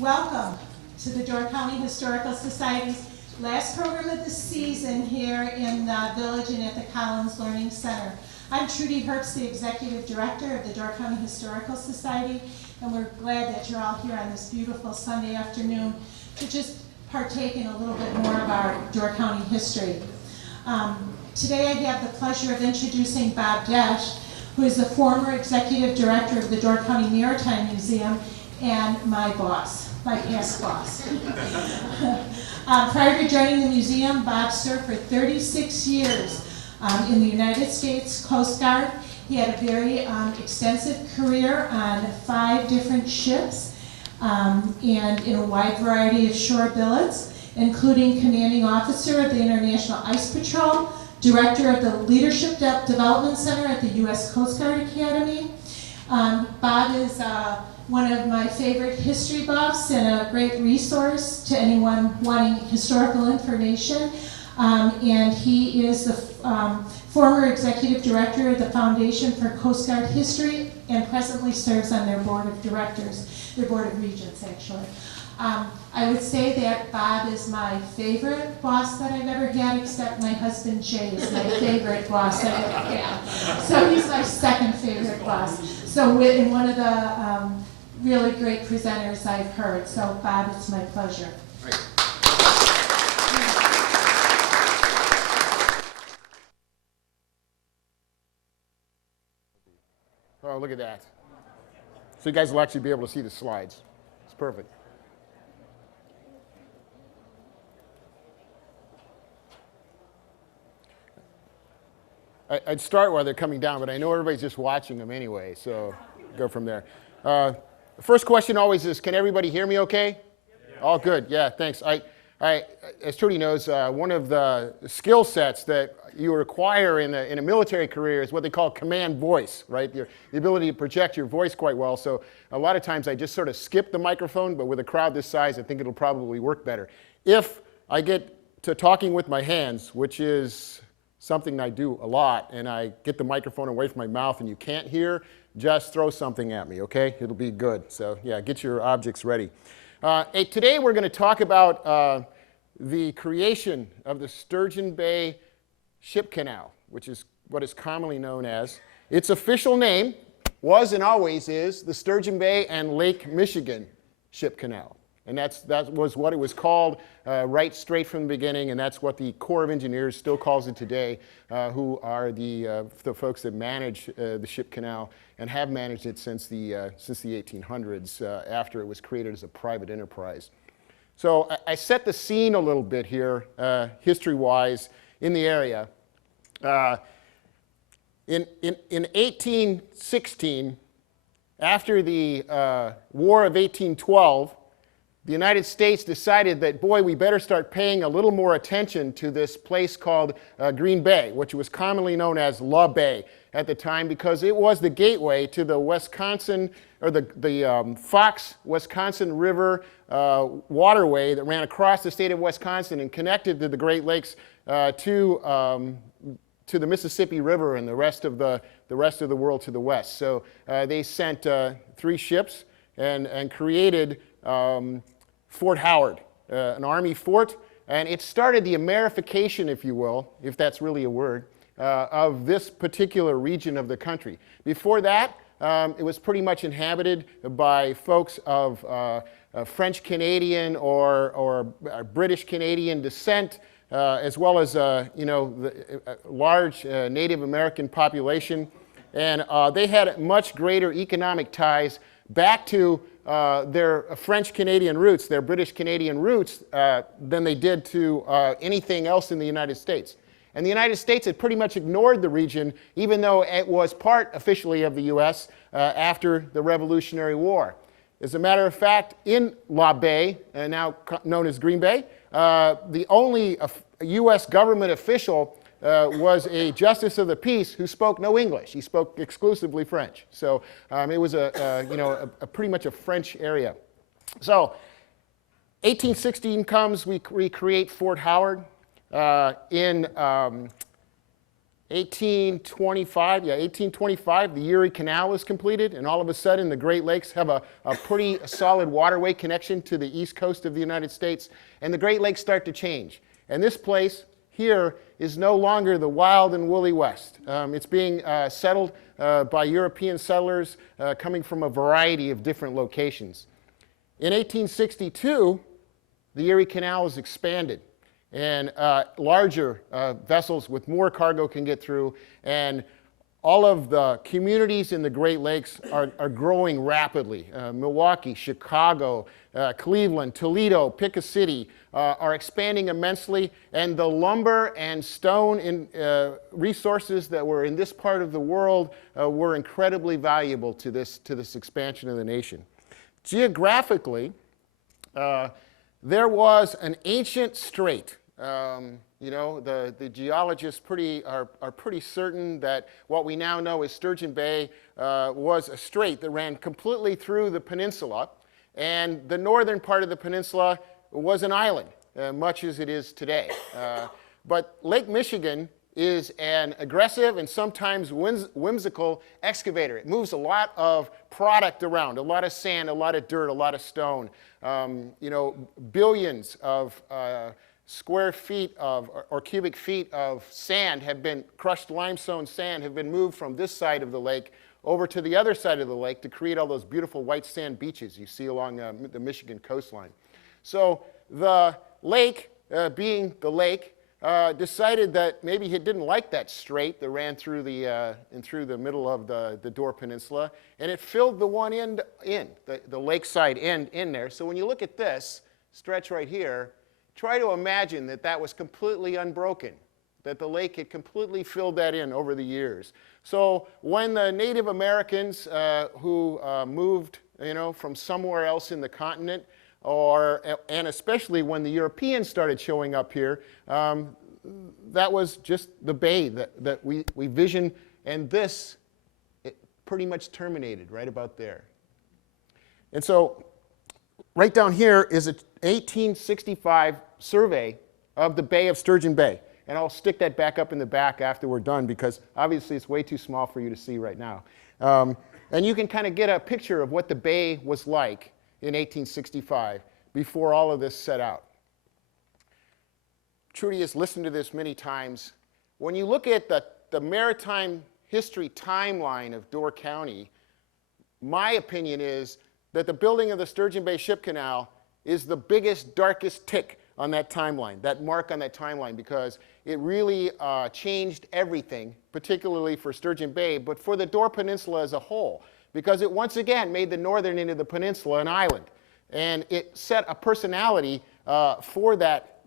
Welcome to the Door County Historical Society's last program of the season here in the village and at the Collins Learning Center. I'm Trudy Herbst, the Executive Director of the Door County Historical Society, and we're glad that you're all here on this beautiful Sunday afternoon to just partake in a little bit more of our Door County history. Today I have the pleasure of introducing Bob Desh, who is the former Executive Director of the Door County Maritime Museum and my boss, my past boss. Prior to joining the museum, Bob served for 36 years in the United States Coast Guard. He had a very extensive career on 5 different ships and in a wide variety of shore billets, including commanding officer of the International Ice Patrol, director of the Leadership Development Center at the U.S. Coast Guard Academy. Bob is one of my favorite history buffs and a great resource to anyone wanting historical information. And he is the former executive director of the Foundation for Coast Guard History and presently serves on their board of directors, their board of regents actually. I would say that Bob is my favorite boss that I've ever had, except my husband Jay is my favorite boss I've ever had. So he's my second favorite boss. So in one of the really great presenters I've heard. So Bob, it's my pleasure. Right. Oh, look at that. So you guys will actually be able to see the slides. It's perfect. I'd start while they're coming down, but I know everybody's just watching them anyway, so go from there. The first question always is, can everybody hear me okay? Yeah. All good, yeah, thanks. As Trudy knows, one of the skill sets that you require in a military career is what they call command voice, right? The ability to project your voice quite well. So a lot of times I just sort of skip the microphone, but with a crowd this size, I think it'll probably work better. If I get to talking with my hands, which is something I do a lot, and I get the microphone away from my mouth and you can't hear, just throw something at me, okay? It'll be good. So yeah, get your objects ready. Today we're going to talk about the creation of the Sturgeon Bay Ship Canal, which is what is commonly known as. Its official name was and always is the Sturgeon Bay and Lake Michigan Ship Canal. And that was what it was called right straight from the beginning, and that's what the Corps of Engineers still calls it today, who are the folks that manage the ship canal and have managed it since the 1800s, after it was created as a private enterprise. So I set the scene a little bit here, history-wise, in the area. In 1816, after the War of 1812, the United States decided that, boy, we better start paying a little more attention to this place called Green Bay, which was commonly known as La Bay at the time, because it was the gateway to the Wisconsin, or the Fox Wisconsin River waterway that ran across the state of Wisconsin and connected to the Great Lakes to the Mississippi River and the rest of the world to the west. So they sent 3 ships and created Fort Howard, an Army fort, and it started the Amerification, if you will, if that's really a word, of this particular region of the country. Before that, it was pretty much inhabited by folks of French-Canadian or British-Canadian descent, as well as the large Native American population, and they had much greater economic ties back to their French-Canadian roots, their British-Canadian roots, than they did to anything else in the United States. And the United States had pretty much ignored the region, even though it was part officially of the U.S. After the Revolutionary War. As a matter of fact, in La Bay, now known as Green Bay, the only U.S. government official was a justice of the peace who spoke no English. He spoke exclusively French. So it was pretty much a French area. So 1816 comes, we recreate Fort Howard. In 1825, the Erie Canal is completed, and all of a sudden the Great Lakes have a pretty solid waterway connection to the east coast of the United States, and the Great Lakes start to change. And this place here is no longer the wild and woolly West. It's being settled by European settlers coming from a variety of different locations. In 1862, the Erie Canal is expanded, and larger vessels with more cargo can get through, and all of the communities in the Great Lakes are growing rapidly. Milwaukee, Chicago, Cleveland, Toledo, Pick a City are expanding immensely, and the lumber and stone resources that were in this part of the world were incredibly valuable to this expansion of the nation. Geographically, there was an ancient strait. The geologists are pretty certain that what we now know as Sturgeon Bay was a strait that ran completely through the peninsula, and the northern part of the peninsula was an island, much as it is today. But Lake Michigan is an aggressive and sometimes whimsical excavator. It moves a lot of product around, a lot of sand, a lot of dirt, a lot of stone. Billions of square feet or cubic feet of sand have been, crushed limestone sand, have been moved from this side of the lake over to the other side of the lake to create all those beautiful white sand beaches you see along the Michigan coastline. So the lake, being the lake, decided that maybe he didn't like that strait that ran through the middle of the Door Peninsula, and it filled the one end in, the lakeside end in there. So when you look at this stretch right here, try to imagine that that was completely unbroken, that the lake had completely filled that in over the years. So when the Native Americans who moved from somewhere else in the continent, and especially when the Europeans started showing up here, that was just the bay that we vision, and this it pretty much terminated right about there. And so right down here is an 1865 survey of the Bay of Sturgeon Bay. And I'll stick that back up in the back after we're done, because obviously it's way too small for you to see right now. And you can kind of get a picture of what the bay was like in 1865 before all of this set out. Trudy has listened to this many times. When you look at the maritime history timeline of Door County, my opinion is that the building of the Sturgeon Bay Ship Canal is the biggest, darkest tick on that timeline, that mark on that timeline, because it really changed everything, particularly for Sturgeon Bay, but for the Door Peninsula as a whole, because it once again made the northern end of the peninsula an island. And it set a personality for that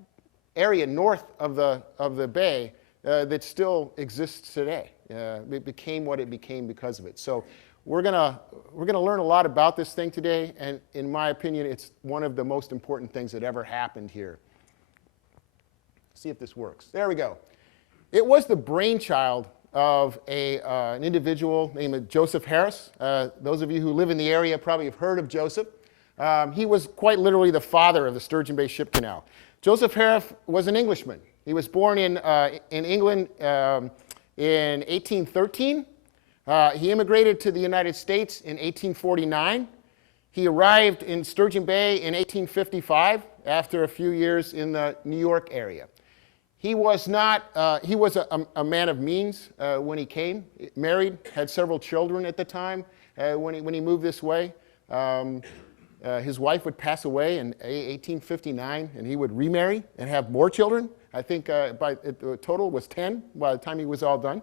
area north of the bay that still exists today. It became what it became because of it. So we're gonna learn a lot about this thing today, and in my opinion, it's one of the most important things that ever happened here. See if this works. There we go. It was the brainchild of an individual named Josey Paris. Those of you who live in the area probably have heard of Joseph. He was quite literally the father of the Sturgeon Bay Ship Canal. Josey Paris was an Englishman. He was born in England in 1813. He immigrated to the United States in 1849. He arrived in Sturgeon Bay in 1855 after a few years in the New York area. He was a man of means when he came, married, had several children at the time when he moved this way. His wife would pass away in 1859, and he would remarry and have more children. I think the total was 10 by the time he was all done.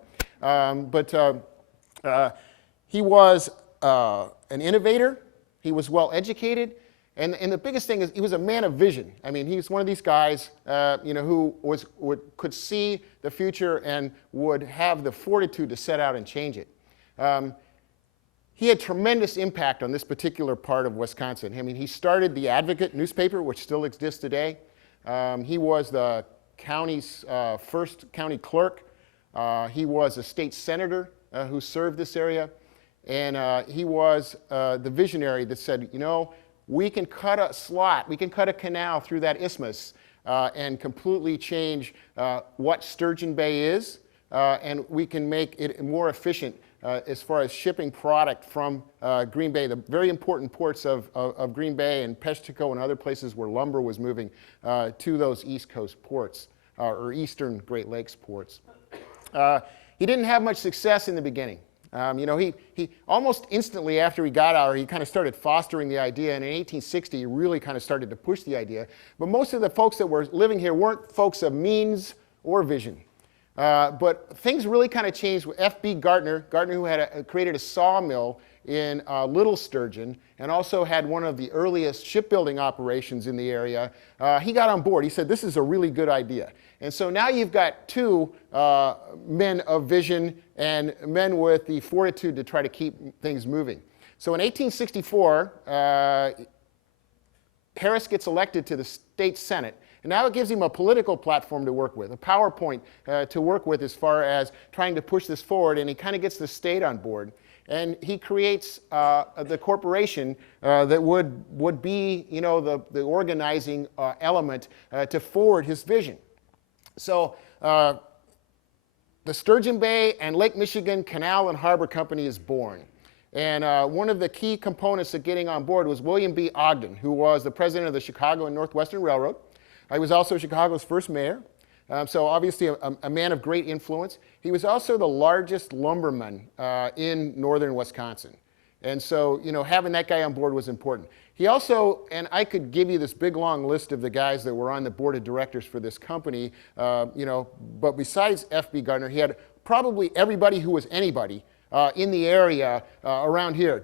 He was an innovator. He was well educated. And the biggest thing is he was a man of vision. I mean, he's one of these guys who could see the future and would have the fortitude to set out and change it. He had tremendous impact on this particular part of Wisconsin. I mean, he started the Advocate newspaper, which still exists today. He was the county's first county clerk. He was a state senator who served this area. And he was the visionary that said, we can cut a slot, we can cut a canal through that isthmus and completely change what Sturgeon Bay is, and we can make it more efficient as far as shipping product from Green Bay, the very important ports of Green Bay and Peshtigo and other places where lumber was moving to those East Coast ports, or Eastern Great Lakes ports. He didn't have much success in the beginning. He almost instantly after he got out, he kind of started fostering the idea, and in 1860 he really kind of started to push the idea. But most of the folks that were living here weren't folks of means or vision. But things really kind of changed with F.B. Gardner who had created a sawmill in Little Sturgeon and also had one of the earliest shipbuilding operations in the area. He got on board. He said, this is a really good idea. And so now you've got two men of vision and men with the fortitude to try to keep things moving. So in 1864, Harris gets elected to the state senate. And now it gives him a political platform to work with, a PowerPoint to work with as far as trying to push this forward. And he kind of gets the state on board. And he creates the corporation that would be, the organizing element to forward his vision. So the Sturgeon Bay and Lake Michigan Canal and Harbor Company is born. And one of the key components of getting on board was William B. Ogden, who was the president of the Chicago and Northwestern Railroad. He was also Chicago's first mayor, so obviously a man of great influence. He was also the largest lumberman in northern Wisconsin. And so, having that guy on board was important. He also, and I could give you this big long list of the guys that were on the board of directors for this company, but besides F.B. Gardner, he had probably everybody who was anybody in the area around here,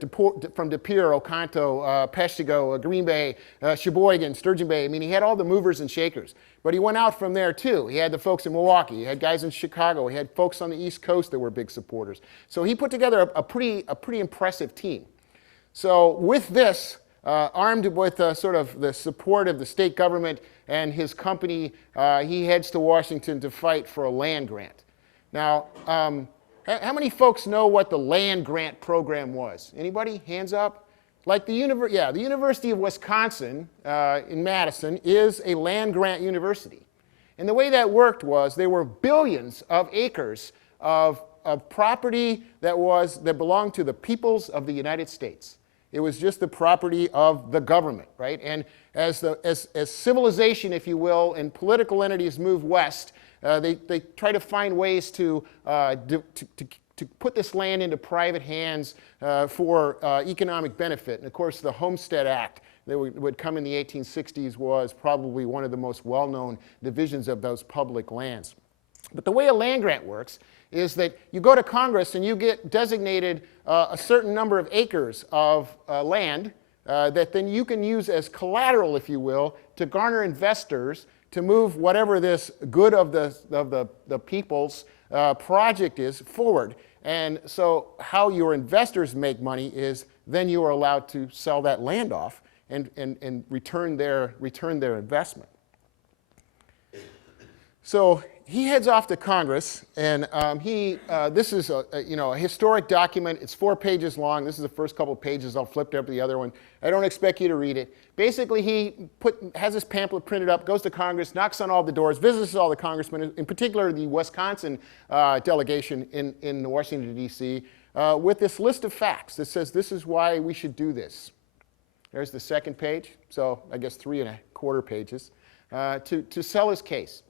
from De Pier, Oconto, Peshtigo, Green Bay, Sheboygan, Sturgeon Bay. I mean, he had all the movers and shakers. But he went out from there, too. He had the folks in Milwaukee. He had guys in Chicago. He had folks on the East Coast that were big supporters. So he put together a pretty impressive team. So with this, armed with sort of the support of the state government and his company, he heads to Washington to fight for a land grant. Now, how many folks know what the land grant program was? Anybody? Hands up? Like the University of Wisconsin in Madison is a land grant university. And the way that worked was there were billions of acres of property that belonged to the peoples of the United States. It was just the property of the government, right? And as civilization, if you will, and political entities move west, they try to find ways to put this land into private hands for economic benefit. And of course, the Homestead Act that would come in the 1860s was probably one of the most well-known divisions of those public lands. But the way a land grant works is that you go to Congress and you get designated a certain number of acres of land that then you can use as collateral, if you will, to garner investors to move whatever this good of the people's project is forward. And so how your investors make money is then you are allowed to sell that land off and return their investment. So he heads off to Congress, and this is a historic document. It's 4 pages long. This is the first couple of pages. I'll flip to the other one. I don't expect you to read it. Basically, he has this pamphlet printed up, goes to Congress, knocks on all the doors, visits all the congressmen, in particular the Wisconsin delegation in Washington, D.C., with this list of facts that says this is why we should do this. There's the second page, so I guess 3 1/4 pages, to sell his case.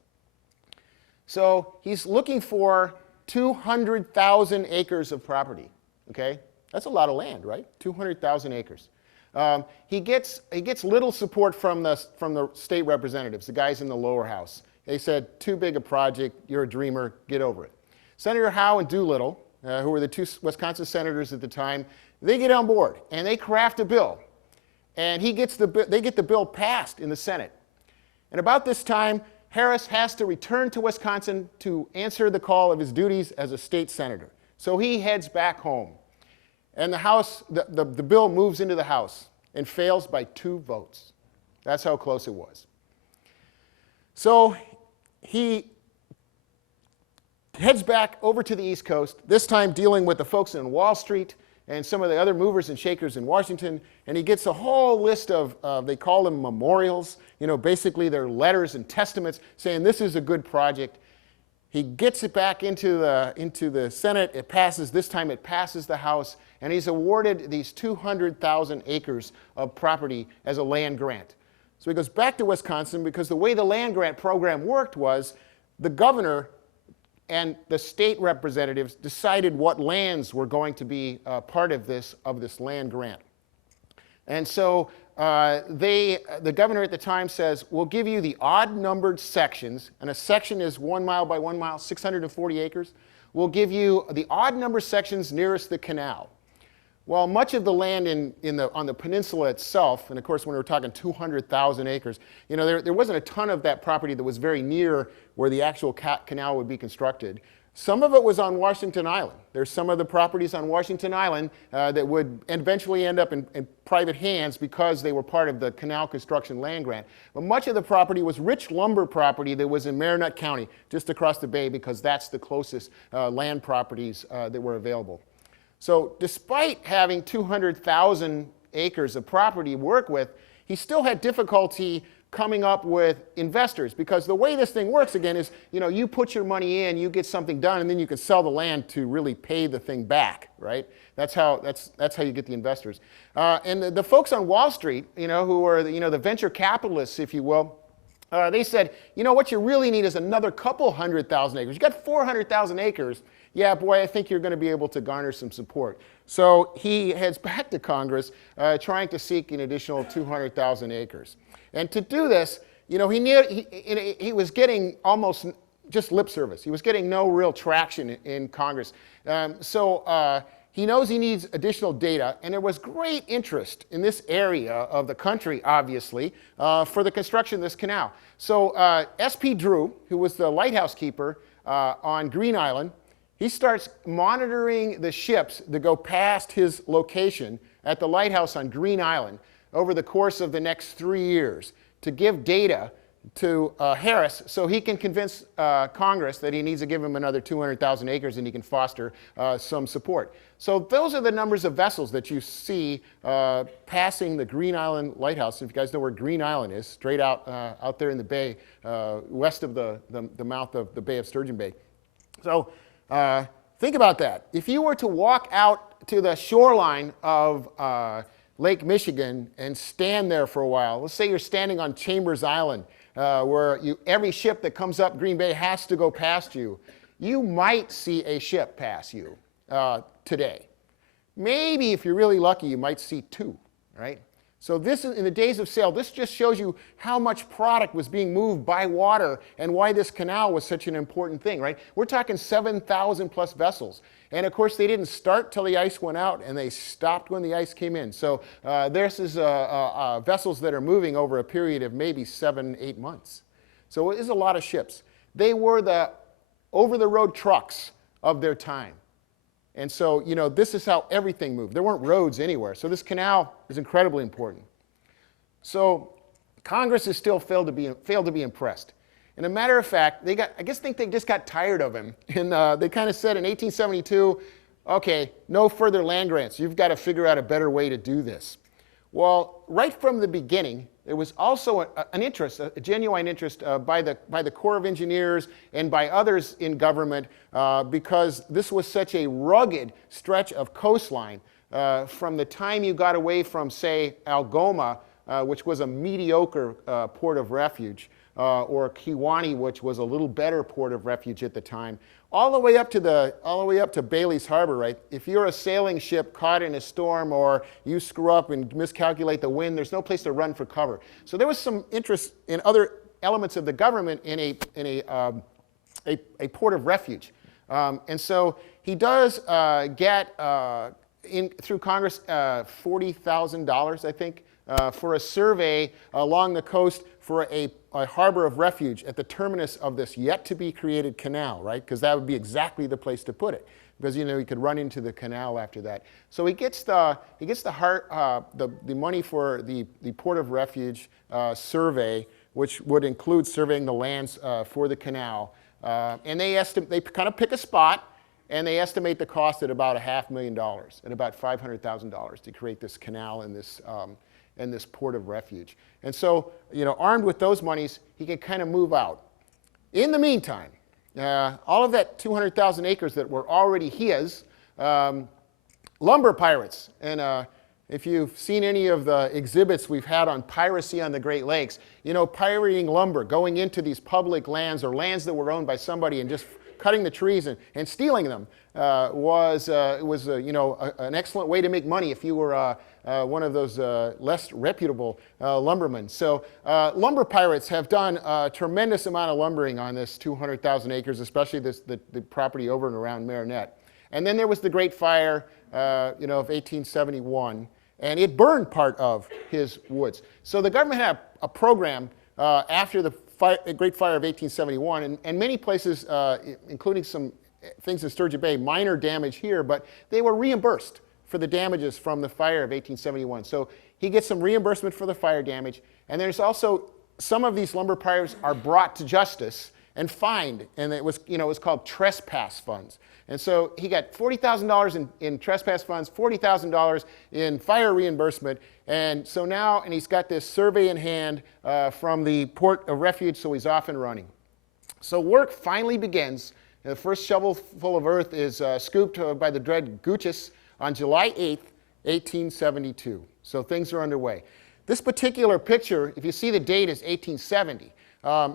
So he's looking for 200,000 acres of property, okay? That's a lot of land, right? 200,000 acres. He gets little support from the state representatives, the guys in the lower house. They said, too big a project, you're a dreamer, get over it. Senator Howe and Doolittle, who were the 2 Wisconsin senators at the time, they get on board and they craft a bill. And they get the bill passed in the Senate. And about this time, Harris has to return to Wisconsin to answer the call of his duties as a state senator. So he heads back home. And the bill moves into the House and fails by 2 votes. That's how close it was. So he heads back over to the East Coast, this time dealing with the folks in Wall Street and some of the other movers and shakers in Washington, and he gets a whole list of, they call them memorials, basically they're letters and testaments saying this is a good project. He gets it back into the Senate. It passes. This time it passes the House, and he's awarded these 200,000 acres of property as a land grant. So he goes back to Wisconsin because the way the land grant program worked was the governor and the state representatives decided what lands were going to be part of this land grant. And so the governor at the time says, we'll give you the odd-numbered sections, and a section is 1 mile by 1 mile, 640 acres. We'll give you the odd-numbered sections nearest the canal. Well, much of the land on the peninsula itself, and of course when we're talking 200,000 acres, you know, there wasn't a ton of that property that was very near where the actual canal would be constructed. Some of it was on Washington Island. There's some of the properties on Washington Island that would eventually end up in private hands because they were part of the canal construction land grant. But much of the property was rich lumber property that was in Marinette County, just across the bay, because that's the closest land properties that were available. So despite having 200,000 acres of property to work with, he still had difficulty coming up with investors, because the way this thing works again is, you know, you put your money in, you get something done, and then you can sell the land to really pay the thing back, right? That's how you get the investors. And the folks on Wall Street, you know, who are the venture capitalists, if you will, they said, you know, what you really need is another couple 100,000 acres. You got 400,000 acres. Yeah, boy, I think you're going to be able to garner some support. So he heads back to Congress trying to seek an additional 200,000 acres. And to do this, you know, he was getting almost just lip service. He was getting no real traction in Congress. So he knows he needs additional data, and there was great interest in this area of the country, obviously, for the construction of this canal. So S.P. Drew, who was the lighthouse keeper on Green Island, he starts monitoring the ships that go past his location at the lighthouse on Green Island over the course of the next 3 years to give data to Harris so he can convince Congress that he needs to give him another 200,000 acres and he can foster some support. So those are the numbers of vessels that you see passing the Green Island Lighthouse. If you guys know where Green Island is, straight out there in the bay, west of the mouth of the Bay of Sturgeon Bay. So think about that. If you were to walk out to the shoreline of Lake Michigan and stand there for a while, let's say you're standing on Chambers Island, where every ship that comes up Green Bay has to go past you, you might see a ship pass you today. Maybe if you're really lucky, you might see two, right? So this is, in the days of sail, this just shows you how much product was being moved by water and why this canal was such an important thing, right? We're talking 7,000 plus vessels. And of course, they didn't start till the ice went out, and they stopped when the ice came in. So this is vessels that are moving over a period of maybe 7-8 months. So it is a lot of ships. They were the over-the-road trucks of their time. And so, you know, this is how everything moved. There weren't roads anywhere. So this canal is incredibly important. So Congress has still failed to be impressed. And a matter of fact, they just got tired of him. And they kind of said in 1872, okay, no further land grants. You've got to figure out a better way to do this. Well, right from the beginning, there was also an interest, a genuine interest by the Corps of Engineers and by others in government because this was such a rugged stretch of coastline from the time you got away from, say, Algoma, which was a mediocre port of refuge, or Kewanee, which was a little better port of refuge at the time, all the way up to Bailey's Harbor, right? If you're a sailing ship caught in a storm or you screw up and miscalculate the wind, there's no place to run for cover. So there was some interest in other elements of the government in a port of refuge. And so he does get, through Congress, $40,000, I think, for a survey along the coast for a harbor of refuge at the terminus of this yet-to-be-created canal, right? Because that would be exactly the place to put it. Because, you know, he could run into the canal after that. So he gets the money for the Port of Refuge survey, which would include surveying the lands for the canal. And they kind of pick a spot, and they estimate the cost at about $500,000, at about $500,000 to create this canal and this port of refuge. And so, you know, armed with those monies, he can kind of move out. In the meantime, all of that 200,000 acres that were already his, lumber pirates. And if you've seen any of the exhibits we've had on piracy on the Great Lakes, you know, pirating lumber, going into these public lands or lands that were owned by somebody and just cutting the trees and stealing them was an excellent way to make money if you were one of those less reputable lumbermen. So lumber pirates have done a tremendous amount of lumbering on this 200,000 acres, especially the property over and around Marinette. And then there was the Great Fire, of 1871, and it burned part of his woods. So the government had a program after the Great Fire of 1871, and many places, including some things in Sturgeon Bay, minor damage here, but they were reimbursed for the damages from the fire of 1871. So he gets some reimbursement for the fire damage, and there's also some of these lumber pirates are brought to justice and fined, and it was called trespass funds. And so he got $40,000 in trespass funds, $40,000 in fire reimbursement, and so now, and he's got this survey in hand from the Port of Refuge, so he's off and running. So work finally begins. The first shovelful of earth is scooped by the dredge Guchis on July 8th, 1872. So things are underway. This particular picture, if you see the date, is 1870.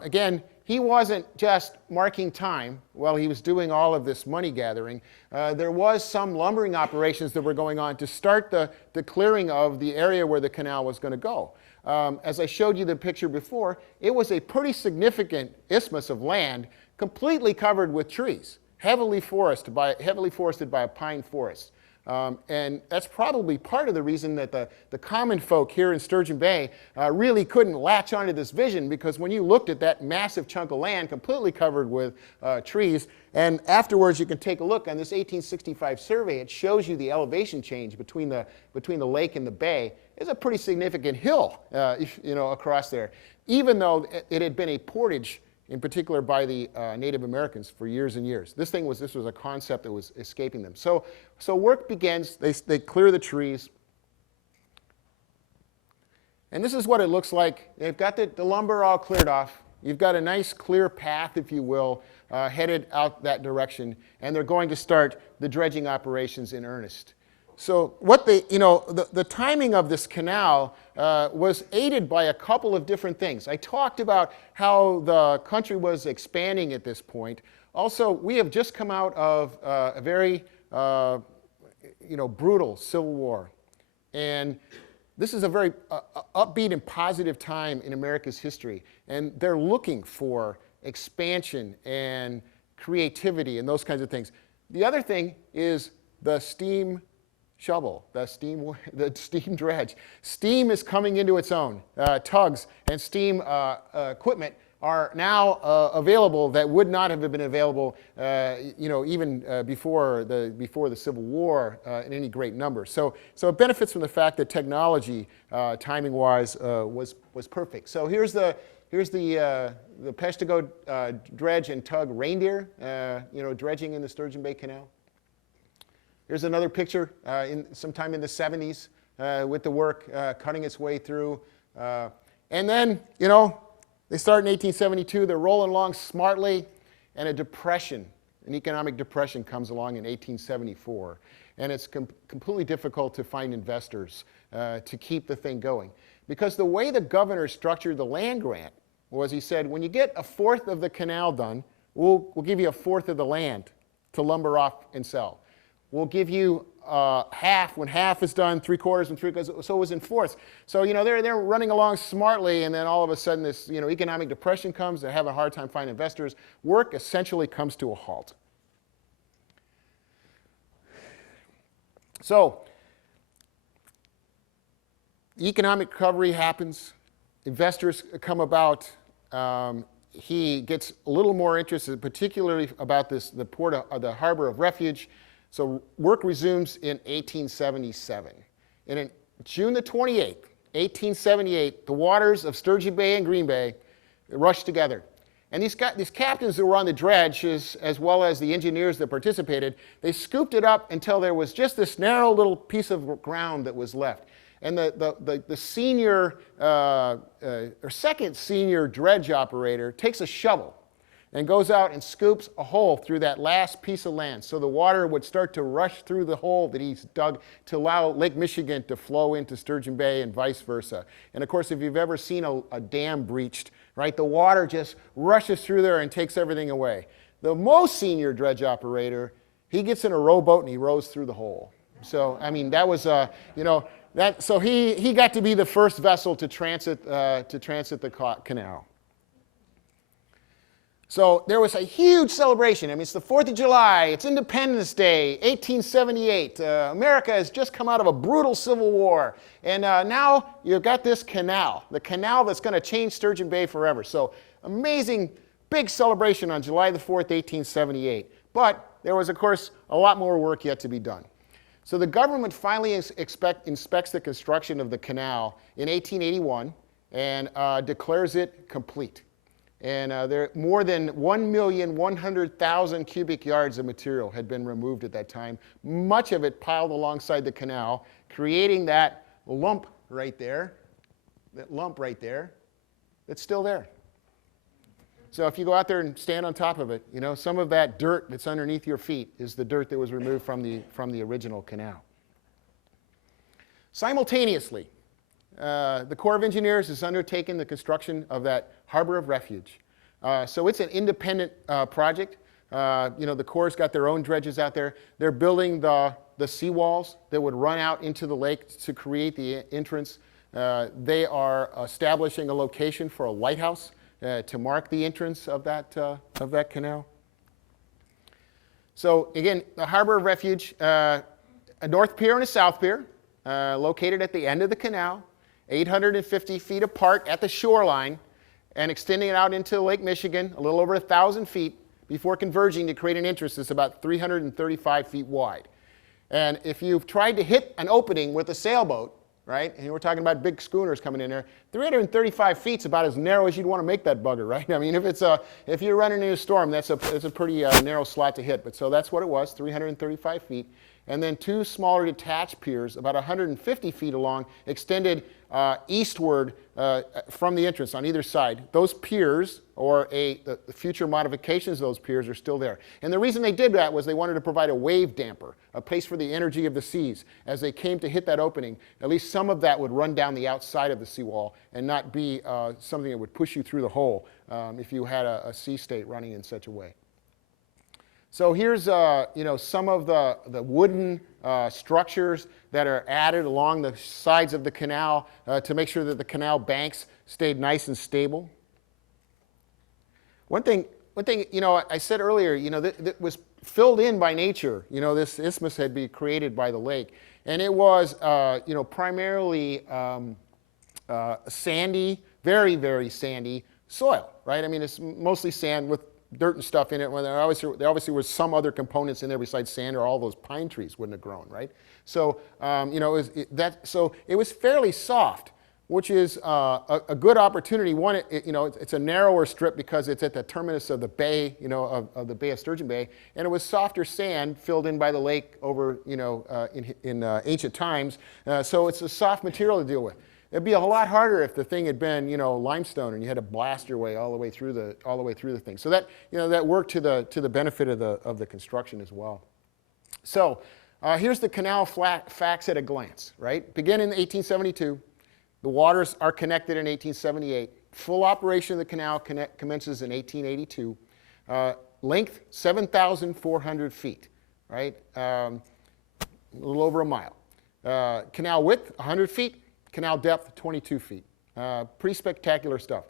Again, he wasn't just marking time while he was doing all of this money gathering. There was some lumbering operations that were going on to start the clearing of the area where the canal was going to go. As I showed you the picture before, it was a pretty significant isthmus of land completely covered with trees, heavily forested by a pine forest. And that's probably part of the reason that the common folk here in Sturgeon Bay really couldn't latch onto this vision, because when you looked at that massive chunk of land completely covered with trees, and afterwards you can take a look on this 1865 survey, it shows you the elevation change between the lake and the bay. It's a pretty significant hill across there, even though it had been a portage in particular by the Native Americans for years and years. This was a concept that was escaping them. So work begins, they clear the trees. And this is what it looks like. They've got the lumber all cleared off. You've got a nice clear path, if you will, headed out that direction, and they're going to start the dredging operations in earnest. So the timing of this canal was aided by a couple of different things. I talked about how the country was expanding at this point. Also, we have just come out of a very brutal civil war. And this is a very upbeat and positive time in America's history. And they're looking for expansion and creativity and those kinds of things. The other thing is the steam shovel, the steam dredge. Steam is coming into its own. Tugs and steam equipment are now available that would not have been available, even before the Civil War in any great number. So it benefits from the fact that technology, timing-wise, was perfect. So here's the Peshtigo dredge and tug Reindeer, dredging in the Sturgeon Bay Canal. Here's another picture sometime in the 70s with the work cutting its way through. And then, they start in 1872. They're rolling along smartly, and an economic depression comes along in 1874. And it's completely difficult to find investors to keep the thing going. Because the way the governor structured the land grant was he said, when you get a fourth of the canal done, we'll give you a fourth of the land to lumber off and sell. We'll give you half when half is done, 3/4 and 3/4, so it was in fourths. So, they're running along smartly, and then all of a sudden this, economic depression comes. They have a hard time finding investors. Work essentially comes to a halt. So, the economic recovery happens. Investors come about. He gets a little more interested, particularly about the harbor of Refuge. So work resumes in 1877. And on June the 28th, 1878, the waters of Sturgeon Bay and Green Bay rushed together. And these captains that were on the dredges, as well as the engineers that participated, they scooped it up until there was just this narrow little piece of ground that was left. And the senior, or second senior dredge operator takes a shovel and goes out and scoops a hole through that last piece of land. So the water would start to rush through the hole that he's dug to allow Lake Michigan to flow into Sturgeon Bay and vice versa. And of course, if you've ever seen a dam breached, right, the water just rushes through there and takes everything away. The most senior dredge operator, he gets in a rowboat and he rows through the hole. So, I mean, that was, so he got to be the first vessel to transit the canal. So there was a huge celebration. I mean, it's the 4th of July, it's Independence Day, 1878. America has just come out of a brutal civil war. And now you've got this canal, the canal that's going to change Sturgeon Bay forever. So amazing, big celebration on July the 4th, 1878. But there was, of course, a lot more work yet to be done. So the government finally inspects the construction of the canal in 1881 and declares it complete. And there more than 1,100,000 cubic yards of material had been removed at that time, much of it piled alongside the canal, creating that lump right there, that's still there. So if you go out there and stand on top of it, you know, some of that dirt that's underneath your feet is the dirt that was removed from the original canal. Simultaneously, the Corps of Engineers has undertaken the construction of that Harbor of Refuge. So it's an independent project. The Corps got their own dredges out there. They're building the seawalls that would run out into the lake to create the entrance. They are establishing a location for a lighthouse to mark the entrance of that canal. So again, the Harbor of Refuge, a North Pier and a South Pier, located at the end of the canal, 850 feet apart at the shoreline, and extending it out into Lake Michigan, a little over 1,000 feet, before converging to create an entrance that's about 335 feet wide. And if you've tried to hit an opening with a sailboat, right, and we're talking about big schooners coming in there, 335 feet is about as narrow as you'd want to make that bugger, right? I mean, if you're running into a storm, it's a pretty narrow slot to hit. But so that's what it was, 335 feet. And then 2 smaller detached piers, about 150 feet long, extended eastward from the entrance on either side. Those piers, or the future modifications of those piers, are still there. And the reason they did that was they wanted to provide a wave damper, a place for the energy of the seas. As they came to hit that opening, at least some of that would run down the outside of the seawall and not be something that would push you through the hole if you had a sea state running in such a way. So here's some of the wooden structures that are added along the sides of the canal to make sure that the canal banks stayed nice and stable. One thing, I said earlier, that was filled in by nature. This isthmus had been created by the lake, and it was, primarily sandy, very, very sandy soil, right? I mean, it's mostly sand with dirt and stuff in it. When there obviously was some other components in there besides sand, or all those pine trees wouldn't have grown, right? So it was fairly soft, which is a good opportunity. One, it's a narrower strip because it's at the terminus of the bay, of the Bay of Sturgeon Bay, and it was softer sand filled in by the lake over, in ancient times. So it's a soft material to deal with. It'd be a lot harder if the thing had been, limestone, and you had to blast your way all the way through the thing. So that, that worked to the benefit of the construction as well. So here's the Canal Facts at a glance, right? Begin in 1872. The waters are connected in 1878. Full operation of the canal commences in 1882. Length 7,400 feet, right? A little over a mile. Canal width 100 feet. Canal depth, 22 feet. Pretty spectacular stuff.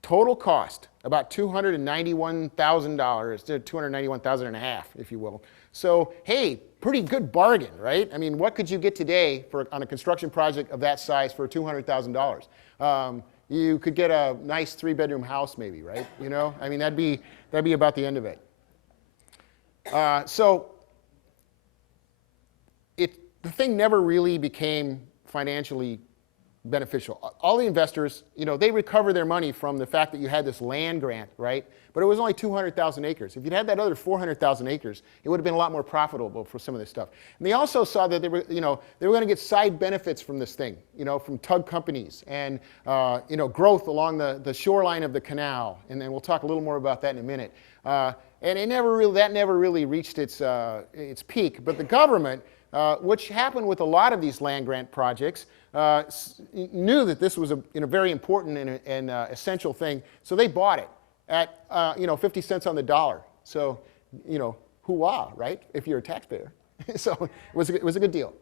Total cost, about $291,000, $291,500, if you will. So, hey, pretty good bargain, right? I mean, what could you get today on a construction project of that size for $200,000? You could get a nice 3-bedroom house, maybe, right? I mean, that'd be about the end of it. The thing never really became financially beneficial. All the investors, they recover their money from the fact that you had this land grant, right? But it was only 200,000 acres. If you'd had that other 400,000 acres, it would have been a lot more profitable for some of this stuff. And they also saw that they were going to get side benefits from this thing, from tug companies and, growth along the shoreline of the canal. And then we'll talk a little more about that in a minute. And that never really reached its peak. But the government, which happened with a lot of these land grant projects, knew that this was a very important and essential thing, so they bought it at 50 cents on the dollar. So, hoo-ah, right? If you're a taxpayer. So it was a good deal.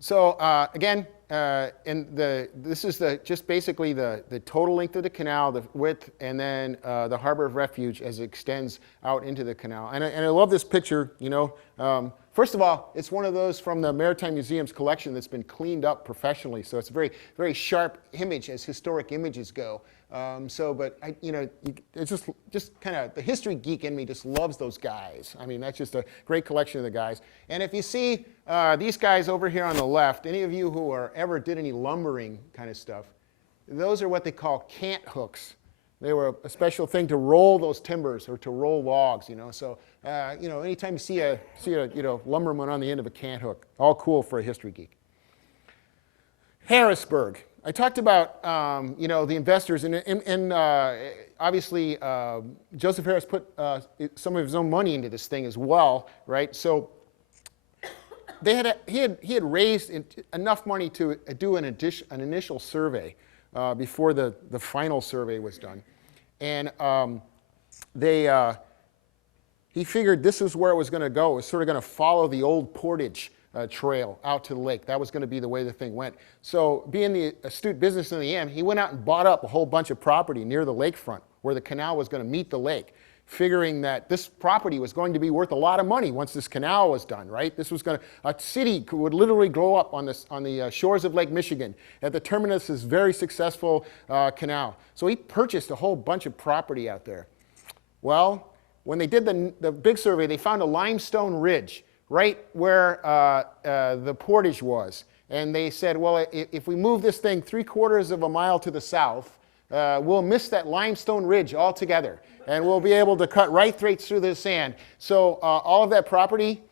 So again, this is just basically the total length of the canal, the width, and then the harbor of refuge as it extends out into the canal. And I love this picture. First of all, it's one of those from the Maritime Museum's collection that's been cleaned up professionally, so it's a very, very sharp image as historic images go. It's just kind of the history geek in me just loves those guys. I mean, that's just a great collection of the guys. And if you see these guys over here on the left, any of you who ever did any lumbering kind of stuff, those are what they call cant hooks. They were a special thing to roll those timbers or to roll logs, So, anytime you see a lumberman on the end of a cant hook, all cool for a history geek. Harrisburg. I talked about, the investors, and obviously Josey Paris put some of his own money into this thing as well, right? So he had raised enough money to do an initial survey before the final survey was done, and he figured this is where it was going to go. It was sort of going to follow the old portage trail out to the lake. That was going to be the way the thing went. So being the astute businessman he is, he went out and bought up a whole bunch of property near the lakefront where the canal was going to meet the lake, figuring that this property was going to be worth a lot of money once this canal was done, right? This was a city would literally grow up on the shores of Lake Michigan at the terminus of this very successful canal. So he purchased a whole bunch of property out there. Well, when they did the big survey, they found a limestone ridge right where the portage was. And they said, well, if we move this thing 3/4 of a mile to the south, we'll miss that limestone ridge altogether. And we'll be able to cut right through the sand. So all of that property,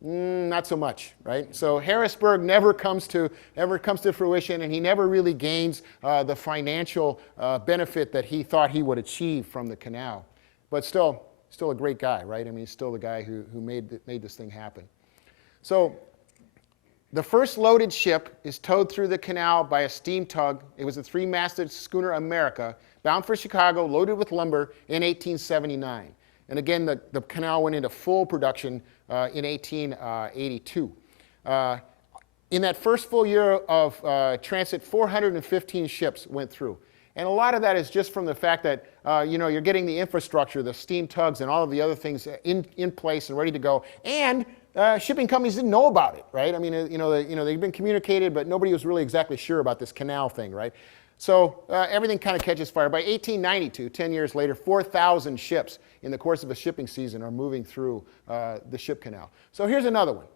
not so much, right? So Harrisburg never comes to fruition, and he never really gains the financial benefit that he thought he would achieve from the canal. But still a great guy, right? I mean, he's still the guy who made this thing happen. So the first loaded ship is towed through the canal by a steam tug. It was a 3-masted schooner America, bound for Chicago, loaded with lumber in 1879. And again, the canal went into full production in 1882. In that first full year of transit, 415 ships went through. And a lot of that is just from the fact that you're getting the infrastructure, the steam tugs, and all of the other things in place and ready to go. And shipping companies didn't know about it, right? I mean, they've been communicated, but nobody was really exactly sure about this canal thing, right? So everything kind of catches fire. By 1892, 10 years later, 4,000 ships in the course of a shipping season are moving through the ship canal. So here's another one.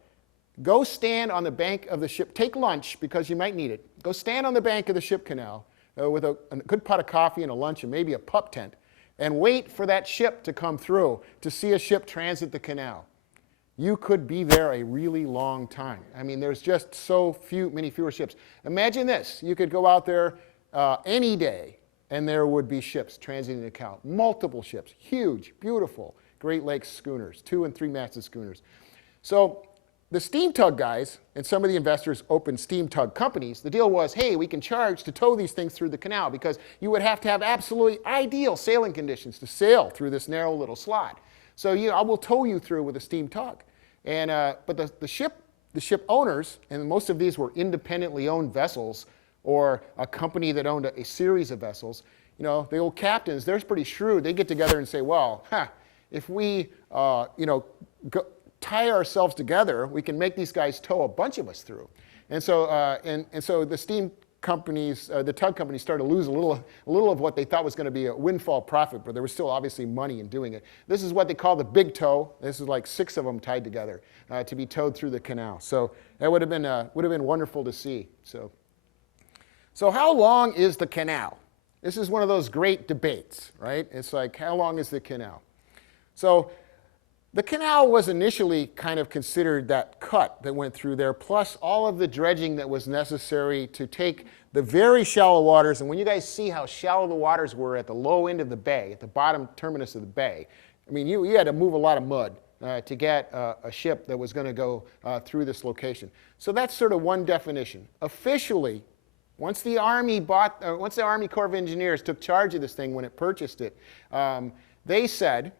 Go stand on the bank of the ship. Take lunch because you might need it. Go stand on the bank of the ship canal with a good pot of coffee and a lunch and maybe a pup tent, and wait for that ship to come through to see a ship transit the canal. You could be there a really long time. I mean, there's just many fewer ships. Imagine this. You could go out there any day, and there would be ships transiting the canal. Multiple ships, huge, beautiful Great Lakes schooners, 2- and 3-masted schooners. So the steam tug guys and some of the investors opened steam tug companies. The deal was, hey, we can charge to tow these things through the canal because you would have to have absolutely ideal sailing conditions to sail through this narrow little slot. So I will tow you through with a steam tug. And but the ship owners, and most of these were independently owned vessels or a company that owned a series of vessels, the old captains, they're pretty shrewd. They get together and say, well, if we tie ourselves together, we can make these guys tow a bunch of us through. And so, so the steam companies, the tug companies started to lose a little of what they thought was going to be a windfall profit, but there was still obviously money in doing it. This is what they call the big tow. This is like 6 of them tied together to be towed through the canal. So that would have been wonderful to see. So how long is the canal? This is one of those great debates, right? It's like, how long is the canal? So the canal was initially kind of considered that cut that went through there, plus all of the dredging that was necessary to take the very shallow waters. And when you guys see how shallow the waters were at the low end of the bay, at the bottom terminus of the bay, I mean, you had to move a lot of mud to get a ship that was going to go through this location. So that's sort of one definition. Officially, once the Army Corps of Engineers took charge of this thing when it purchased it, they said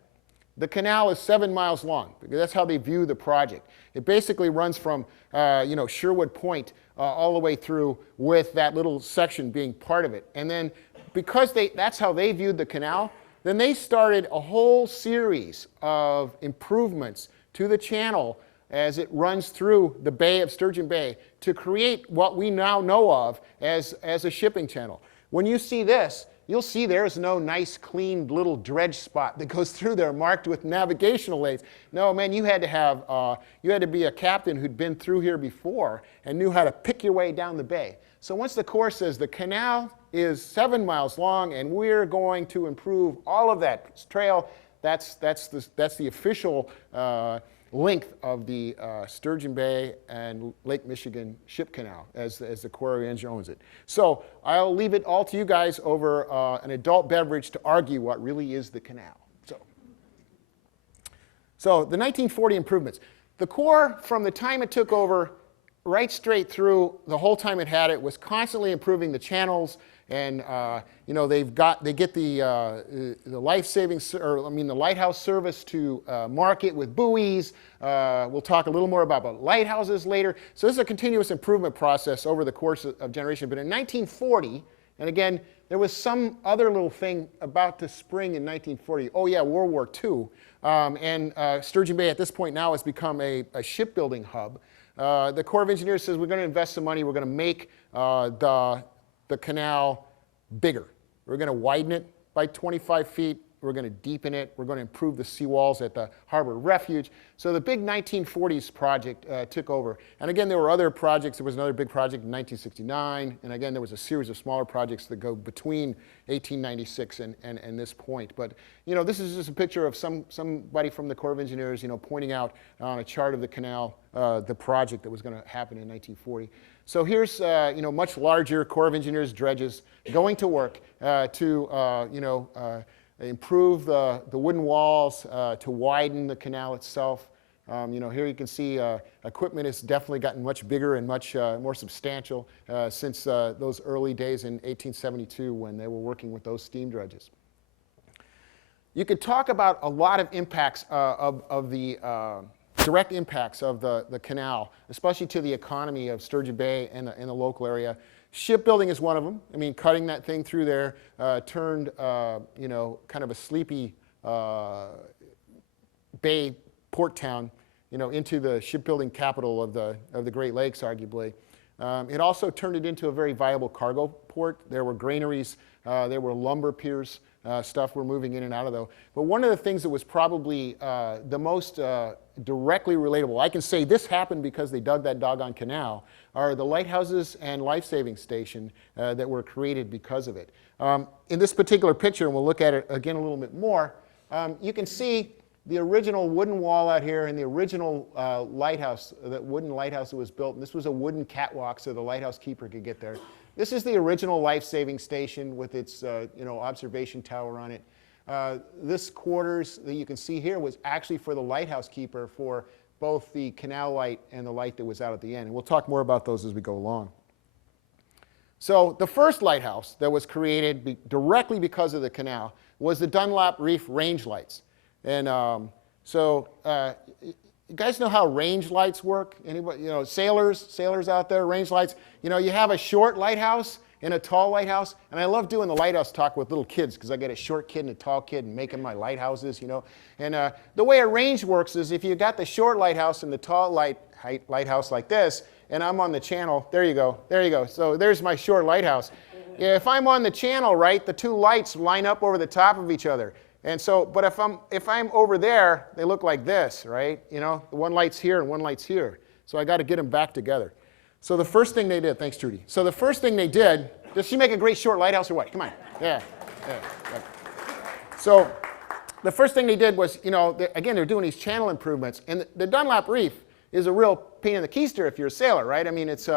the canal is 7 miles long, because that's how they view the project. It basically runs from Sherwood Point all the way through, with that little section being part of it. And then because that's how they viewed the canal, then they started a whole series of improvements to the channel as it runs through the Bay of Sturgeon Bay to create what we now know of as a shipping channel. When you see this, you'll see there's no nice, clean little dredge spot that goes through there marked with navigational aids. No, man, you had to be a captain who'd been through here before and knew how to pick your way down the bay. So once the Corps says the canal is 7 miles long and we're going to improve all of that trail, that's the official length of the Sturgeon Bay and Lake Michigan Ship Canal as the Corps of Engineers owns it. So I'll leave it all to you guys over an adult beverage to argue what really is the canal. So the 1940 improvements. The Corps, from the time it took over right straight through, the whole time it had it, was constantly improving the channels. And they get the the lighthouse service to market with buoys. We'll talk a little more about lighthouses later. So this is a continuous improvement process over the course of generation. But in 1940, and again, there was some other little thing about to spring in 1940. Oh yeah, World War II. And Sturgeon Bay at this point now has become a shipbuilding hub. The Corps of Engineers says we're going to invest some money. We're going to make the canal bigger. We're going to widen it by 25 feet. We're going to deepen it. We're going to improve the seawalls at the harbor Refuge. So the big 1940s project took over. And again, there were other projects. There was another big project in 1969. And again, there was a series of smaller projects that go between 1896 and this point. But this is just a picture of somebody from the Corps of Engineers, pointing out on a chart of the canal the project that was going to happen in 1940. So here's much larger Corps of Engineers dredges going to work to improve the wooden walls, to widen the canal itself. Here you can see equipment has definitely gotten much bigger and much more substantial since those early days in 1872 when they were working with those steam dredges. You could talk about a lot of impacts of the direct impacts of the canal, especially to the economy of Sturgeon Bay and the local area. Shipbuilding is one of them. I mean, cutting that thing through there turned, kind of a sleepy bay port town, into the shipbuilding capital of the Great Lakes, arguably. It also turned it into a very viable cargo port. There were granaries, there were lumber piers, stuff were moving in and out of those. But one of the things that was probably the most directly relatable, I can say this happened because they dug that doggone canal, are the lighthouses and life-saving station that were created because of it. In this particular picture, and we'll look at it again a little bit more, you can see the original wooden wall out here and the original lighthouse, that wooden lighthouse that was built. And this was a wooden catwalk so the lighthouse keeper could get there. This is the original life-saving station with its observation tower on it. This quarters that you can see here was actually for the lighthouse keeper for both the canal light and the light that was out at the end. And we'll talk more about those as we go along. So the first lighthouse that was created directly because of the canal was the Dunlap Reef range lights. And you guys know how range lights work? Anybody, sailors out there, range lights. You have a short lighthouse and a tall lighthouse. And I love doing the lighthouse talk with little kids because I get a short kid and a tall kid and making my lighthouses, And the way a range works is if you got the short lighthouse and the tall lighthouse like this, and I'm on the channel. There you go. There you go. So there's my shore lighthouse. If I'm on the channel, right, the two lights line up over the top of each other. And so, but if I'm over there, they look like this, right? You know, one light's here and one light's here. So I got to get them back together. So the first thing they did, thanks, Trudy. So the first thing they did, does she make a great short lighthouse or what? Come on. Yeah. So the first thing they did was, you know, again, they're doing these channel improvements. And the Dunlap Reef is a real pain in the keister if you're a sailor, right? I mean, it's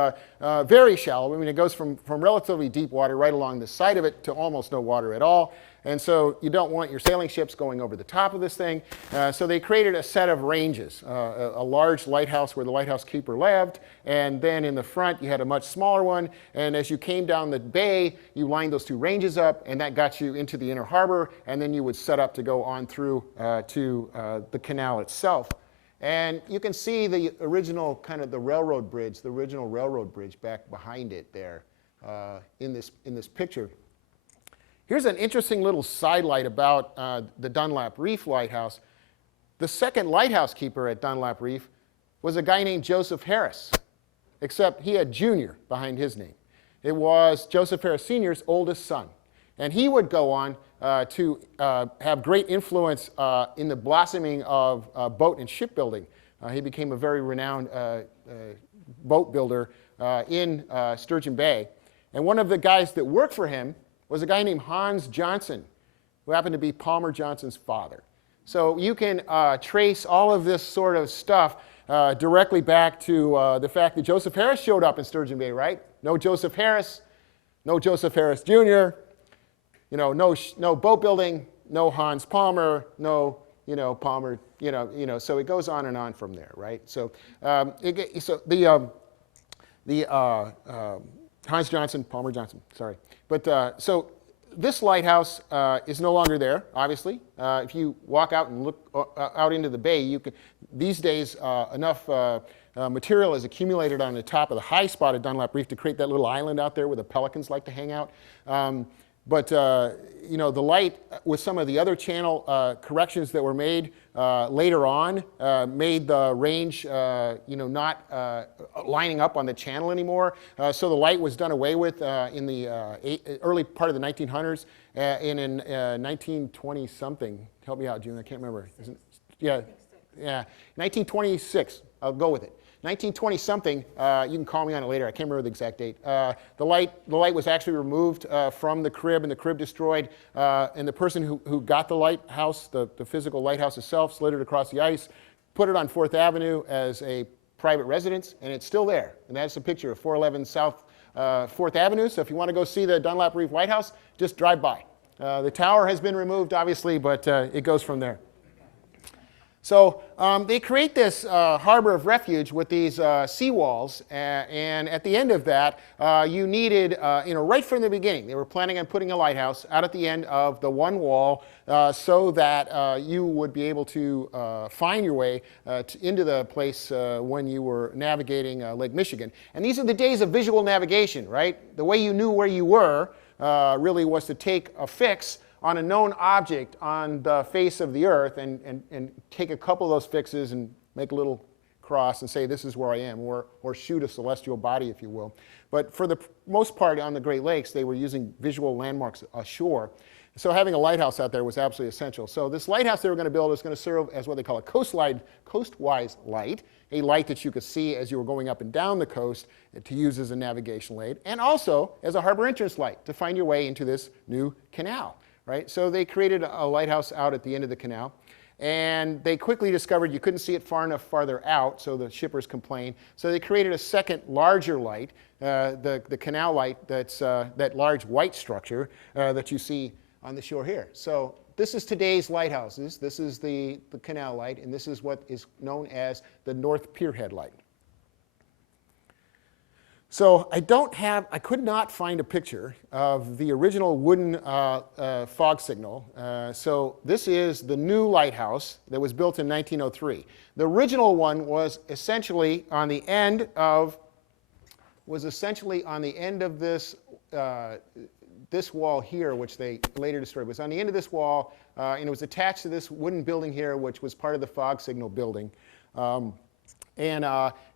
very shallow. I mean, it goes from relatively deep water right along the side of it to almost no water at all. And so you don't want your sailing ships going over the top of this thing. So they created a set of ranges, a large lighthouse where the lighthouse keeper lived. And then in the front, you had a much smaller one. And as you came down the bay, you lined those two ranges up, and that got you into the inner harbor. And then you would set up to go on through to the canal itself. And you can see the original kind of the railroad bridge, the original railroad bridge back behind it there in this picture. Here's an interesting little sidelight about the Dunlap Reef Lighthouse. The second lighthouse keeper at Dunlap Reef was a guy named Josey Paris, except he had Junior behind his name. It was Josey Paris Sr.'s oldest son. And he would go on to have great influence in the blossoming of boat and shipbuilding. He became a very renowned boat builder in Sturgeon Bay. And one of the guys that worked for him was a guy named Hans Johnson, who happened to be Palmer Johnson's father. So you can trace all of this sort of stuff directly back to the fact that Josey Paris showed up in Sturgeon Bay, right? No Josey Paris, no Josey Paris Jr., you know, no boat building, no Hans Palmer, no, you know, Palmer, so it goes on and on from there, right? So, Hans Johnson, Palmer Johnson, sorry. But so this lighthouse is no longer there, obviously. If you walk out and look out into the bay, you can, these days enough material is accumulated on the top of the high spot of Dunlap Reef to create that little island out there where the pelicans like to hang out. But you know, the light with some of the other channel corrections that were made later on made the range not lining up on the channel anymore. So the light was done away with in the early part of the 1900s and in 1920 something. Help me out, June. I can't remember. Yeah, 1926. I'll go with it. 1920 something, you can call me on it later, I can't remember the exact date. The light was actually removed from the crib and the crib destroyed, and the person who got the lighthouse, the physical lighthouse itself, slid it across the ice, put it on 4th Avenue as a private residence, and it's still there. And that's a picture of 411 South 4th Avenue, so if you want to go see the Dunlap Reef Lighthouse, just drive by. The tower has been removed, obviously, but it goes from there. So they create this harbor of refuge with these seawalls, and at the end of that, you needed, right from the beginning, they were planning on putting a lighthouse out at the end of the one wall so that you would be able to find your way into the place when you were navigating Lake Michigan. And these are the days of visual navigation, right? The way you knew where you were really was to take a fix on a known object on the face of the earth and take a couple of those fixes and make a little cross and say, this is where I am, or shoot a celestial body, if you will. But for the most part on the Great Lakes, they were using visual landmarks ashore. So having a lighthouse out there was absolutely essential. So this lighthouse they were going to build is going to serve as what they call a coastwise light, a light that you could see as you were going up and down the coast to use as a navigation aid, and also as a harbor entrance light to find your way into this new canal. Right? So they created a lighthouse out at the end of the canal, and they quickly discovered you couldn't see it far enough farther out, so the shippers complained. So they created a second, larger light, the canal light, that's that large white structure that you see on the shore here. So this is today's lighthouses. This is the canal light, and this is what is known as the North Pier Head light. So I could not find a picture of the original wooden fog signal. So this is the new lighthouse that was built in 1903. The original one was essentially on the end of this this wall here, which they later destroyed. It was on the end of this wall, and it was attached to this wooden building here, which was part of the fog signal building.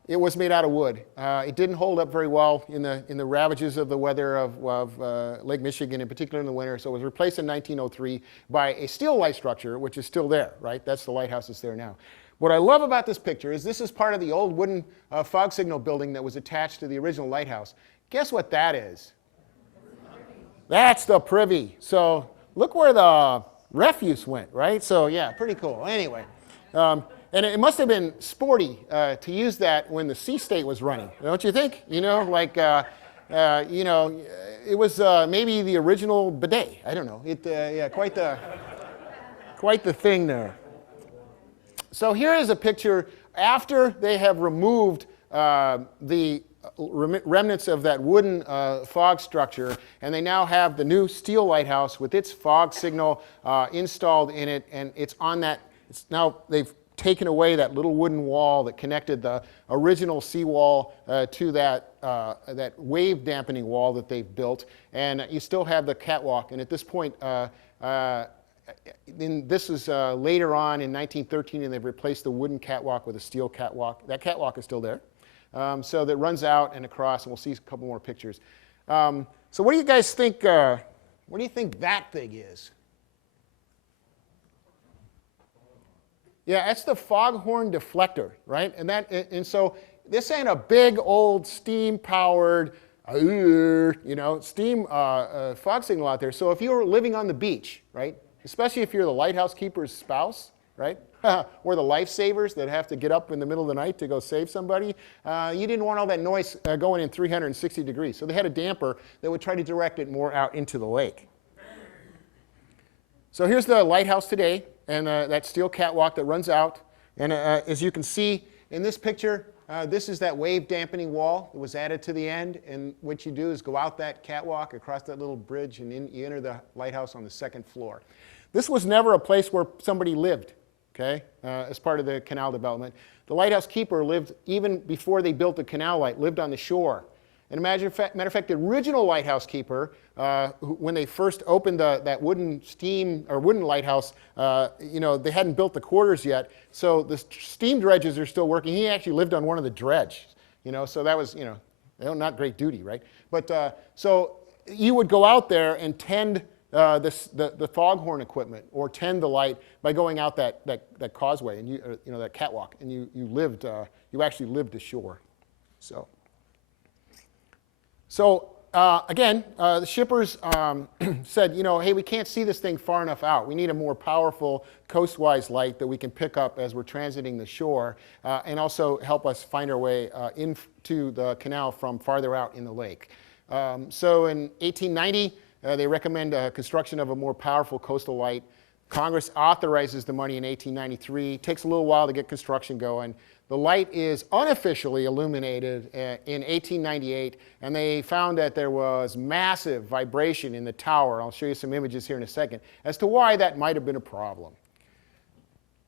it was made out of wood. It didn't hold up very well in the ravages of the weather of Lake Michigan, in particular in the winter. So it was replaced in 1903 by a steel light structure, which is still there, right? That's the lighthouse that's there now. What I love about this picture is this is part of the old wooden fog signal building that was attached to the original lighthouse. Guess what that is? That's the privy. So look where the refuse went, right? So yeah, pretty cool. Anyway. And it must have been sporty to use that when the sea state was running, don't you think? You know, like, you know, it was maybe the original bidet. I don't know. Yeah, quite the thing there. So here is a picture after they have removed the remnants of that wooden fog structure, and they now have the new steel lighthouse with its fog signal installed in it, and it's on that. It's now they've taken away that little wooden wall that connected the original seawall to that wave dampening wall that they've built, and you still have the catwalk. And at this point, this is later on in 1913, and they've replaced the wooden catwalk with a steel catwalk. That catwalk is still there, so that runs out and across, and we'll see a couple more pictures. So what do you guys think? What do you think that thing is? Yeah, that's the foghorn deflector, right? And so this ain't a big old steam-powered, steam fog signal out there. So if you're living on the beach, right, especially if you're the lighthouse keeper's spouse, right, or the lifesavers that have to get up in the middle of the night to go save somebody, you didn't want all that noise going in 360 degrees. So they had a damper that would try to direct it more out into the lake. So here's the lighthouse today, and that steel catwalk that runs out. And as you can see in this picture, this is that wave dampening wall that was added to the end. And what you do is go out that catwalk, across that little bridge, and you enter the lighthouse on the second floor. This was never a place where somebody lived, okay, as part of the canal development. The lighthouse keeper lived, even before they built the canal light, lived on the shore. And matter of fact, the original lighthouse keeper, when they first opened that wooden lighthouse, they hadn't built the quarters yet, so the steam dredges are still working. He actually lived on one of the dredges, so that was, not great duty, right? But so you would go out there and tend the foghorn equipment or tend the light by going out that causeway and that catwalk, and you actually lived ashore, so. So again, the shippers said, hey, we can't see this thing far enough out. We need a more powerful coastwise light that we can pick up as we're transiting the shore and also help us find our way into the canal from farther out in the lake. So in 1890, they recommend construction of a more powerful coastal light. Congress authorizes the money in 1893. It takes a little while to get construction going. The light is unofficially illuminated in 1898, and they found that there was massive vibration in the tower. I'll show you some images here in a second as to why that might have been a problem.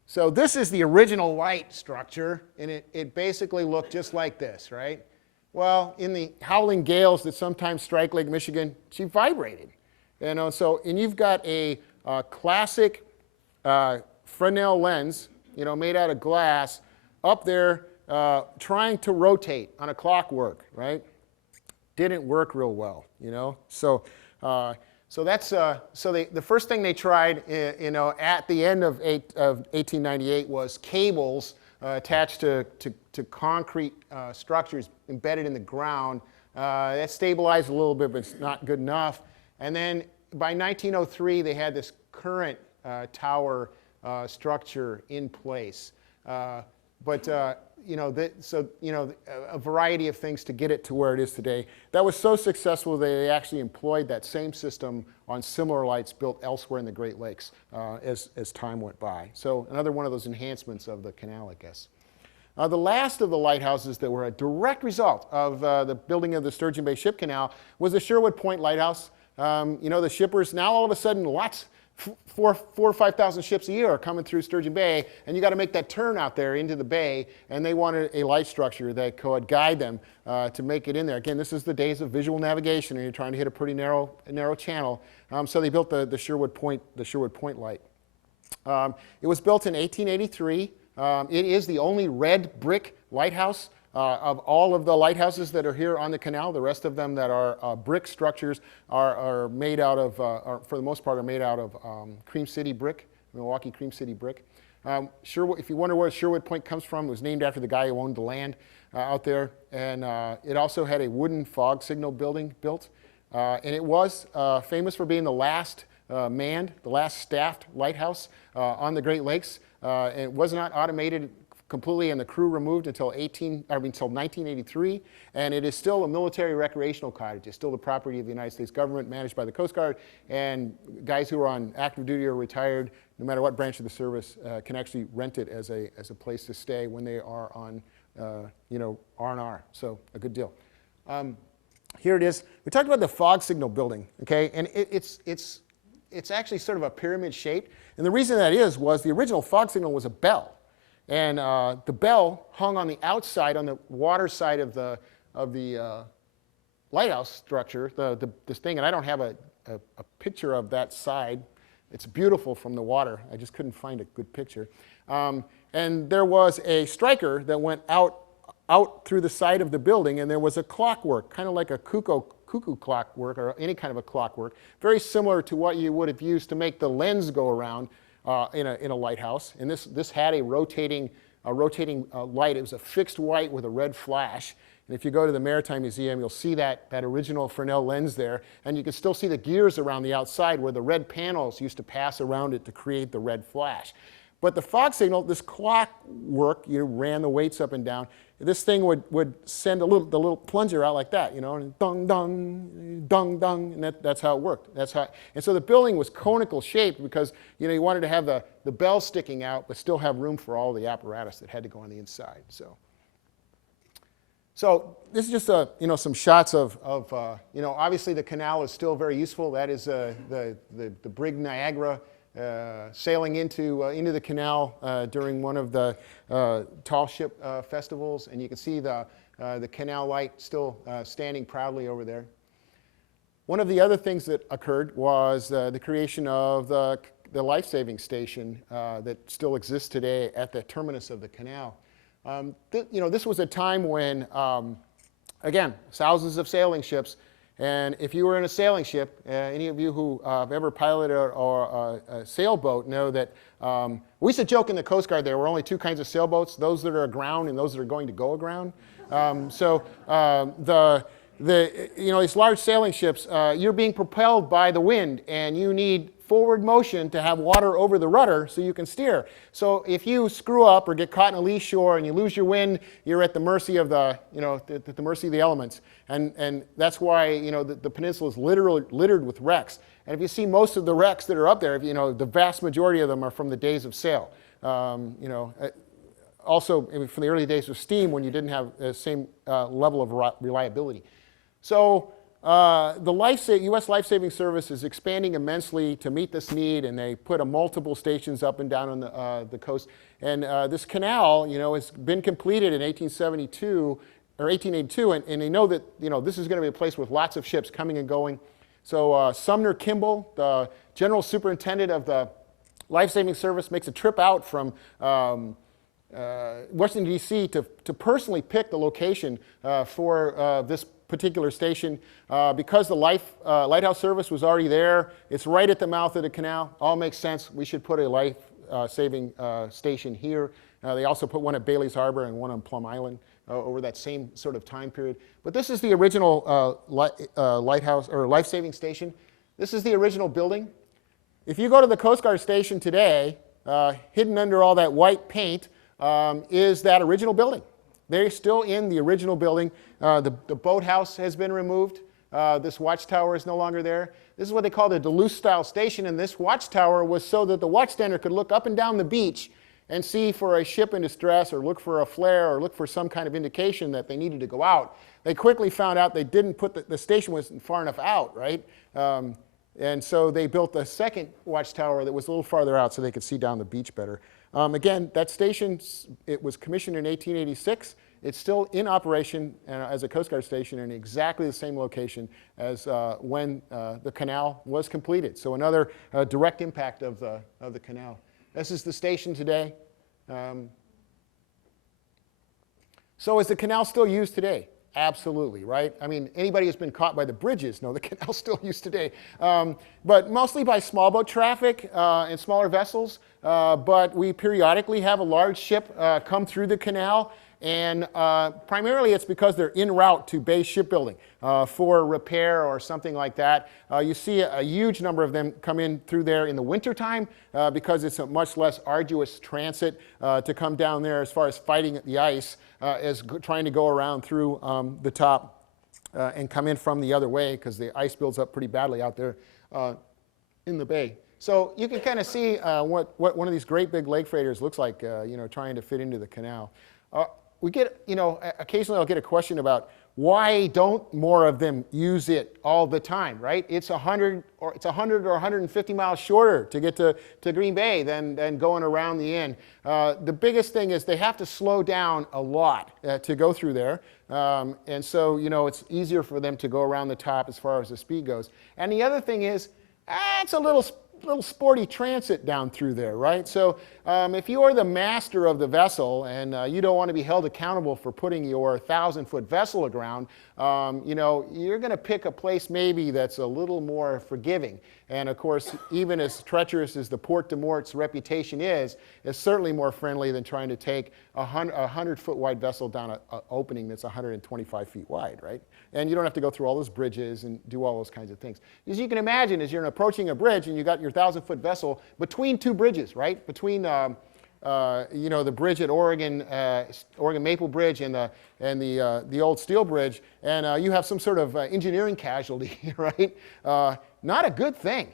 So this is the original light structure, and it basically looked just like this, right? Well, in the howling gales that sometimes strike Lake Michigan, she vibrated. And you've got a classic Fresnel lens, made out of glass, up there trying to rotate on a clockwork, right? Didn't work real well, So that's the first thing they tried, at the end of 1898 was cables attached to concrete structures embedded in the ground. That stabilized a little bit, but it's not good enough. And then by 1903, they had this current tower structure in place. A variety of things to get it to where it is today. That was so successful that they actually employed that same system on similar lights built elsewhere in the Great Lakes as time went by. So another one of those enhancements of the canal, I guess. The last of the lighthouses that were a direct result of the building of the Sturgeon Bay Ship Canal was the Sherwood Point Lighthouse. The shippers, now all of a sudden, 4,000 or 5,000 ships a year are coming through Sturgeon Bay, and you got to make that turn out there into the bay, and they wanted a light structure that could guide them to make it in there. Again, this is the days of visual navigation, and you're trying to hit a pretty narrow channel. So they built the Sherwood Point light. It was built in 1883. It is the only red brick lighthouse Of all of the lighthouses that are here on the canal, the rest of them that are brick structures are made out of, for the most part, are made out of Cream City brick, Milwaukee Cream City brick. Sherwood, if you wonder where Sherwood Point comes from, it was named after the guy who owned the land out there. And it also had a wooden fog signal building built. And it was famous for being the last manned, the last staffed lighthouse on the Great Lakes. It was not automated completely and the crew removed until 1983, and it is still a military recreational cottage. It's still the property of the United States government, managed by the Coast Guard, and guys who are on active duty or retired, no matter what branch of the service, can actually rent it as a place to stay when they are on, R&R. So a good deal. Here it is. We talked about the fog signal building, okay, and it's actually sort of a pyramid shape, and the reason that was the original fog signal was a bell. And the bell hung on the outside, on the water side of the lighthouse structure, this thing. And I don't have a picture of that side. It's beautiful from the water. I just couldn't find a good picture. And there was a striker that went out through the side of the building, and there was a clockwork, kind of like a cuckoo clockwork or any kind of a clockwork, very similar to what you would have used to make the lens go around. In a lighthouse, and this had a rotating light. It was a fixed white with a red flash. And if you go to the Maritime Museum, you'll see that original Fresnel lens there, and you can still see the gears around the outside where the red panels used to pass around it to create the red flash. But the fog signal, this clockwork, you ran the weights up and down. This thing would send the little plunger out like that, and dung, dung, dung, dung, and that's how it worked. And so the building was conical shaped because, you wanted to have the bell sticking out, but still have room for all the apparatus that had to go on the inside. So this is just some shots of obviously the canal is still very useful. That is the brig Niagara. Sailing into the canal during one of the tall ship festivals, and you can see the canal light still standing proudly over there. One of the other things that occurred was the creation of the life-saving station that still exists today at the terminus of the canal. This was a time when, again, thousands of sailing ships. And if you were in a sailing ship, any of you who have ever piloted a sailboat know that we used to joke in the Coast Guard there were only two kinds of sailboats, those that are aground and those that are going to go aground. These large sailing ships, you're being propelled by the wind, and you need forward motion to have water over the rudder so you can steer. So if you screw up or get caught in a lee shore and you lose your wind, you're at the mercy of the mercy of the elements. And that's why the peninsula is littered with wrecks. And if you see most of the wrecks that are up there, the vast majority of them are from the days of sail. Also from the early days of steam when you didn't have the same level of reliability. So the U.S. Life-Saving Service is expanding immensely to meet this need, and they put multiple stations up and down on the coast. And this canal, has been completed in 1872 or 1882, and they know that this is going to be a place with lots of ships coming and going. So Sumner Kimball, the general superintendent of the Life-Saving Service, makes a trip out from Washington, D.C. to personally pick the location for this particular station. Because the lighthouse service was already there, it's right at the mouth of the canal. All makes sense. We should put a life-saving station here. They also put one at Bailey's Harbor and one on Plum Island over that same sort of time period. But this is the original lighthouse or life-saving station. This is the original building. If you go to the Coast Guard station today, hidden under all that white paint is that original building. They're still in the original building. The boathouse has been removed. This watchtower is no longer there. This is what they call the Duluth-style station, and this watchtower was so that the watchstander could look up and down the beach and see for a ship in distress or look for a flare or look for some kind of indication that they needed to go out. They quickly found out they didn't put the station wasn't far enough out, right? And so they built a second watchtower that was a little farther out so they could see down the beach better. Again, that station, it was commissioned in 1886. It's still in operation as a Coast Guard station in exactly the same location as when the canal was completed. So another direct impact of the canal. This is the station today. So is the canal still used today? Absolutely, right? I mean, anybody who's been caught by the bridges know the canal's still used today. But mostly by small boat traffic and smaller vessels. But we periodically have a large ship come through the canal. And primarily it's because they're en route to Bay shipbuilding for repair or something like that. You see a huge number of them come in through there in the wintertime because it's a much less arduous transit to come down there as far as fighting the ice as trying to go around through the top and come in from the other way because the ice builds up pretty badly out there in the bay. So you can kind of see what one of these great big lake freighters looks like, trying to fit into the canal. We get, occasionally I'll get a question about why don't more of them use it all the time, right? It's 100 or 150 miles shorter to get to Green Bay than going around the end. The biggest thing is they have to slow down a lot to go through there. And so, it's easier for them to go around the top as far as the speed goes. And the other thing is, it's a little sporty transit down through there, right? So if you are the master of the vessel and you don't want to be held accountable for putting your 1,000-foot vessel aground, you're going to pick a place maybe that's a little more forgiving. And of course, even as treacherous as the Port de Mort's reputation is, it's certainly more friendly than trying to take a 100-foot wide vessel down an opening that's 125 feet wide, right? And you don't have to go through all those bridges and do all those kinds of things. As you can imagine, as you're approaching a bridge and you got your 1,000-foot vessel between two bridges, right? Between the bridge at Oregon Maple Bridge and the old steel bridge, and you have some sort of engineering casualty, right? Not a good thing,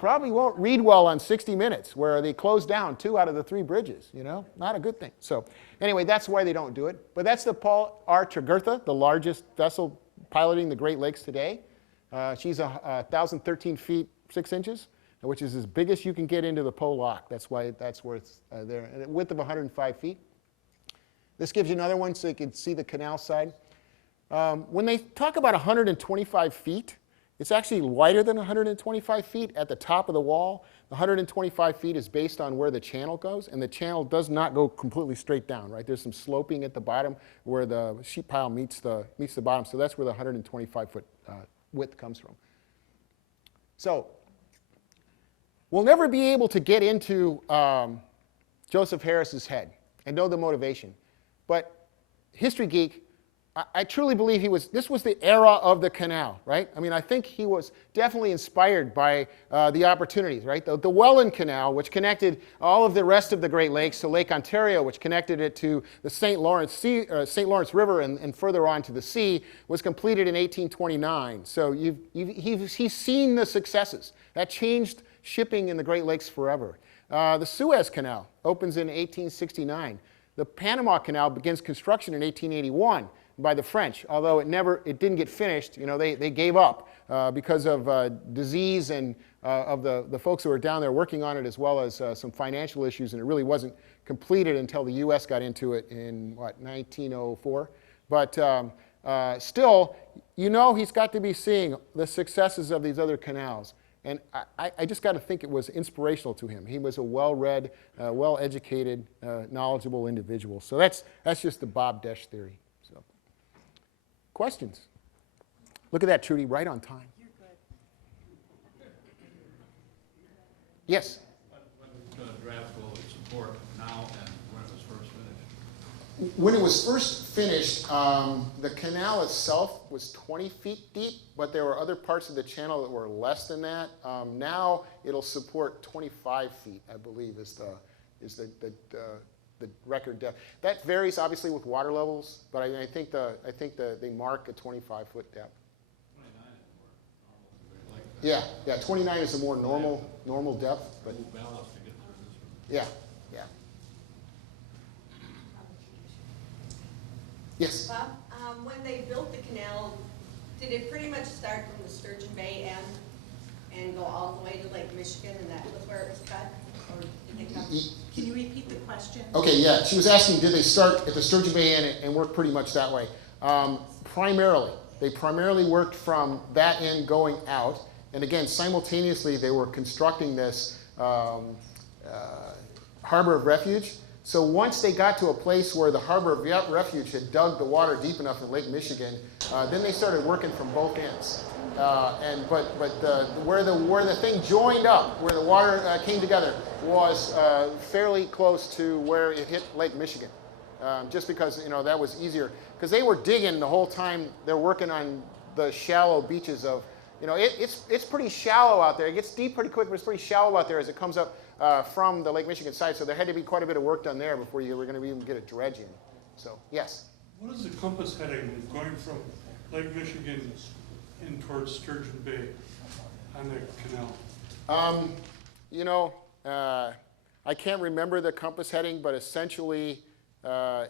Probably won't read well on 60 Minutes, where they close down 2 out of the 3 bridges, Not a good thing. So anyway, that's why they don't do it. But that's the Paul R. Tregurtha, the largest vessel piloting the Great Lakes today. She's 1,013 feet 6 inches, which is as big as you can get into the Po Lock. That's where it's there, and a width of 105 feet. This gives you another one so you can see the canal side. When they talk about 125 feet, it's actually wider than 125 feet at the top of the wall. The 125 feet is based on where the channel goes, and the channel does not go completely straight down, right? There's some sloping at the bottom where the sheet pile meets the bottom, so that's where the 125-foot width comes from. So we'll never be able to get into Josey Paris's head and know the motivation. But History Geek, I truly believe this was the era of the canal, right? I mean, I think he was definitely inspired by the opportunities, right? The Welland Canal, which connected all of the rest of the Great Lakes to Lake Ontario, which connected it to the St. Lawrence River and further on to the sea, was completed in 1829. So he's seen the successes. That changed shipping in the Great Lakes forever. The Suez Canal opens in 1869. The Panama Canal begins construction in 1881 by the French, although it didn't get finished. They gave up because of disease and of the folks who were down there working on it, as well as some financial issues, and it really wasn't completed until the U.S. got into it in 1904. But still, he's got to be seeing the successes of these other canals. And I just got to think it was inspirational to him. He was a well-read, well-educated, knowledgeable individual. So that's just the Bob Desh theory. So, questions? Look at that, Trudy, right on time. You're good. Yes? When the draft will support now and when it was first finished? When it was first finished, the canal itself was 20 feet deep, but there were other parts of the channel that were less than that. Now it'll support 25 feet, I believe, is the record depth. That varies obviously with water levels, but I think they mark a 25-foot depth. 29 is more normal. Yeah, 29 is a more normal depth, but Ballast to get through this one. yeah. Yes. Bob, when they built the canal, did it pretty much start from the Sturgeon Bay end and go all the way to Lake Michigan, and that was where it was cut? Or did they come? Can you repeat the question? Okay, yeah. She was asking, did they start at the Sturgeon Bay end and work pretty much that way? They primarily worked from that end going out. And again, simultaneously, they were constructing this harbor of refuge. So once they got to a place where the Harbor of Refuge had dug the water deep enough in Lake Michigan, then they started working from both ends. Where the thing joined up, where the water came together, was fairly close to where it hit Lake Michigan, just because that was easier. Because they were digging the whole time they're working on the shallow beaches of, it's pretty shallow out there. It gets deep pretty quick, but it's pretty shallow out there as it comes up from the Lake Michigan side. So there had to be quite a bit of work done there before you were going to even get a dredge in. So yes. What is the compass heading going from Lake Michigan in towards Sturgeon Bay on the canal? I can't remember the compass heading, but essentially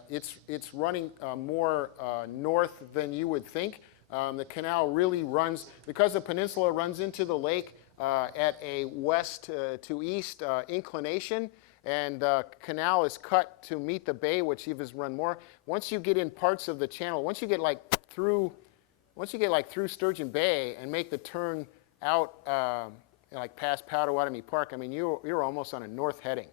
it's running more north than you would think. The canal really runs, because the peninsula runs into the lake at a west to east inclination, and canal is cut to meet the bay, which even run more. Once you get in parts of the channel, once you get through Sturgeon Bay and make the turn out like past Pottawatomie Park, I mean, you're almost on a north heading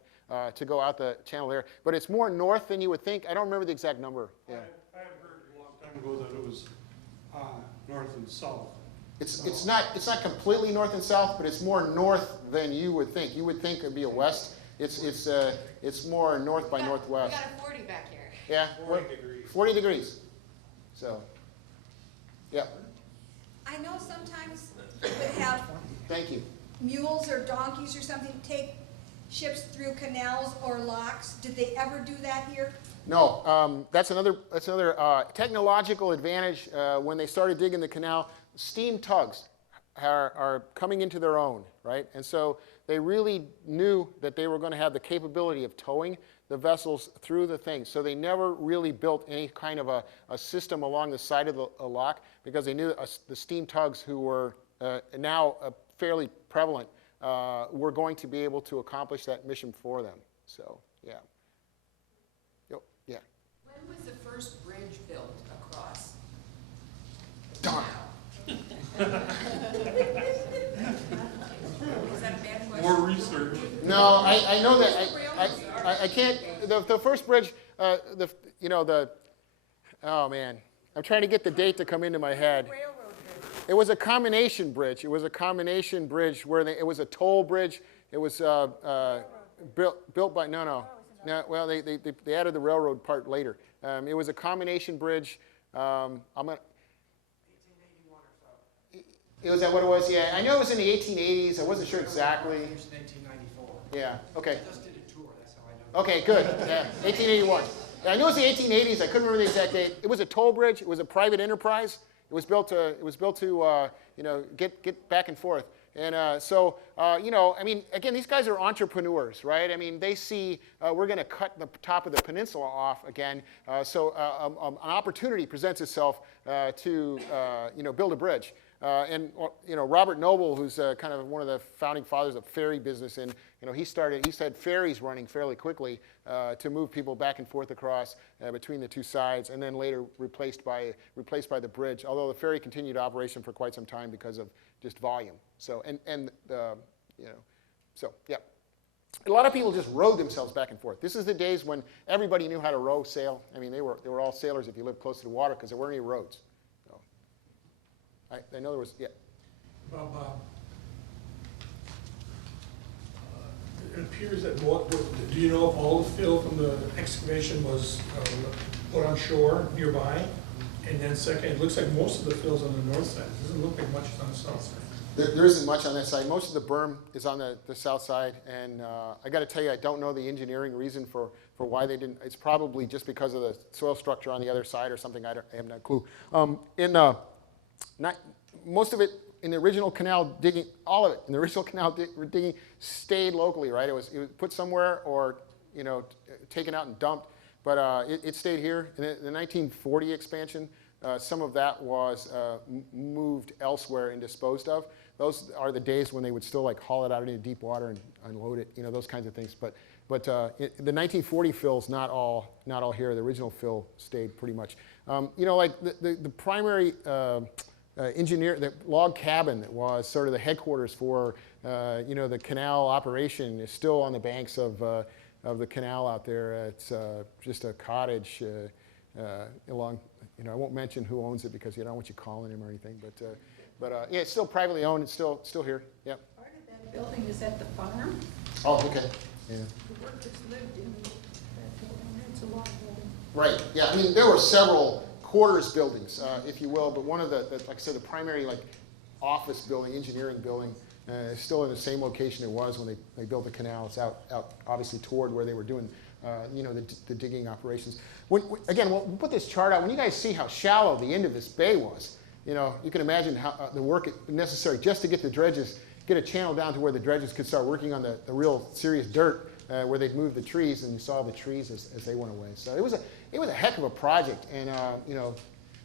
to go out the channel there. But it's more north than you would think. I don't remember the exact number. Yeah. I have heard a long time ago that it was north and south. It's not completely north and south, but it's more north than you would think. You would think it'd be a west. It's more north by northwest. We got a 40 back here. Yeah, 40 degrees. 40 degrees. So, yeah. I know sometimes you would have Thank you. mules or donkeys or something take ships through canals or locks. Did they ever do that here? No, that's another technological advantage. When they started digging the canal, steam tugs are coming into their own, right? And so they really knew that they were going to have the capability of towing the vessels through the thing. So they never really built any kind of a system along the side of the lock, because they knew the steam tugs, who were now fairly prevalent, were going to be able to accomplish that mission for them. So, yeah. Yeah. When was the first bridge built across? Darn. Is that a bad question? More research. No, I know that. I can't. The first bridge, oh man, I'm trying to get the date to come into my head. It was a combination bridge. It was a combination bridge where it was a toll bridge. It was built by well, they added the railroad part later. It was a combination bridge. Was that what it was? Yeah, I know it was in the 1880s. I wasn't sure exactly. It was in 1894. Yeah. Okay. I just did a tour. That's how I know. Okay. Good. Yeah. 1881. I knew it was the 1880s. I couldn't remember the exact date. It was a toll bridge. It was a private enterprise. It was built to get back and forth. And I mean, again, these guys are entrepreneurs, right? I mean, they see we're going to cut the top of the peninsula off again. So an opportunity presents itself to build a bridge. Robert Noble, who's kind of one of the founding fathers of ferry business, and he said ferries running fairly quickly to move people back and forth across between the two sides, and then later replaced by the bridge. Although the ferry continued operation for quite some time because of just volume. So so yeah. A lot of people just rowed themselves back and forth. This is the days when everybody knew how to row, sail. I mean, they were all sailors if you lived close to the water, because there weren't any roads. I know there was, yeah. Bob, it appears that do you know if all the fill from the excavation was put on shore nearby? And then second, it looks like most of the fill's on the north side. It doesn't look like much is on the south side. There isn't much on that side. Most of the berm is on the south side, and I got to tell you, I don't know the engineering reason for why they didn't. It's probably just because of the soil structure on the other side or something. I have no clue. Most of it in the original canal digging, all of it in the original canal digging stayed locally, right? It was put somewhere or taken out and dumped, but it stayed here. In the 1940 expansion, some of that was moved elsewhere and disposed of. Those are the days when they would still haul it out into deep water and unload it, those kinds of things. But the 1940 fill's not all here. The original fill stayed pretty much. The primary the log cabin that was sort of the headquarters for the canal operation is still on the banks of of the canal out there. It's just a cottage along, I won't mention who owns it because I don't want you calling him or anything, but yeah, it's still privately owned. It's still here. Yep. Part of that building is at the farm. Oh, okay. Yeah. The workers lived in that building. It's a long building. Right. Yeah. I mean, there were several quarters buildings, if you will, but one of the like I said, the primary office building, engineering building, is still in the same location it was when they built the canal. It's out obviously toward where they were doing, the digging operations. Again, we'll put this chart out. When you guys see how shallow the end of this bay was, you can imagine how the work necessary just to get the dredges, get a channel down to where the dredges could start working on the real serious dirt, where they'd move the trees, and you saw the trees as they went away. So it was a heck of a project, and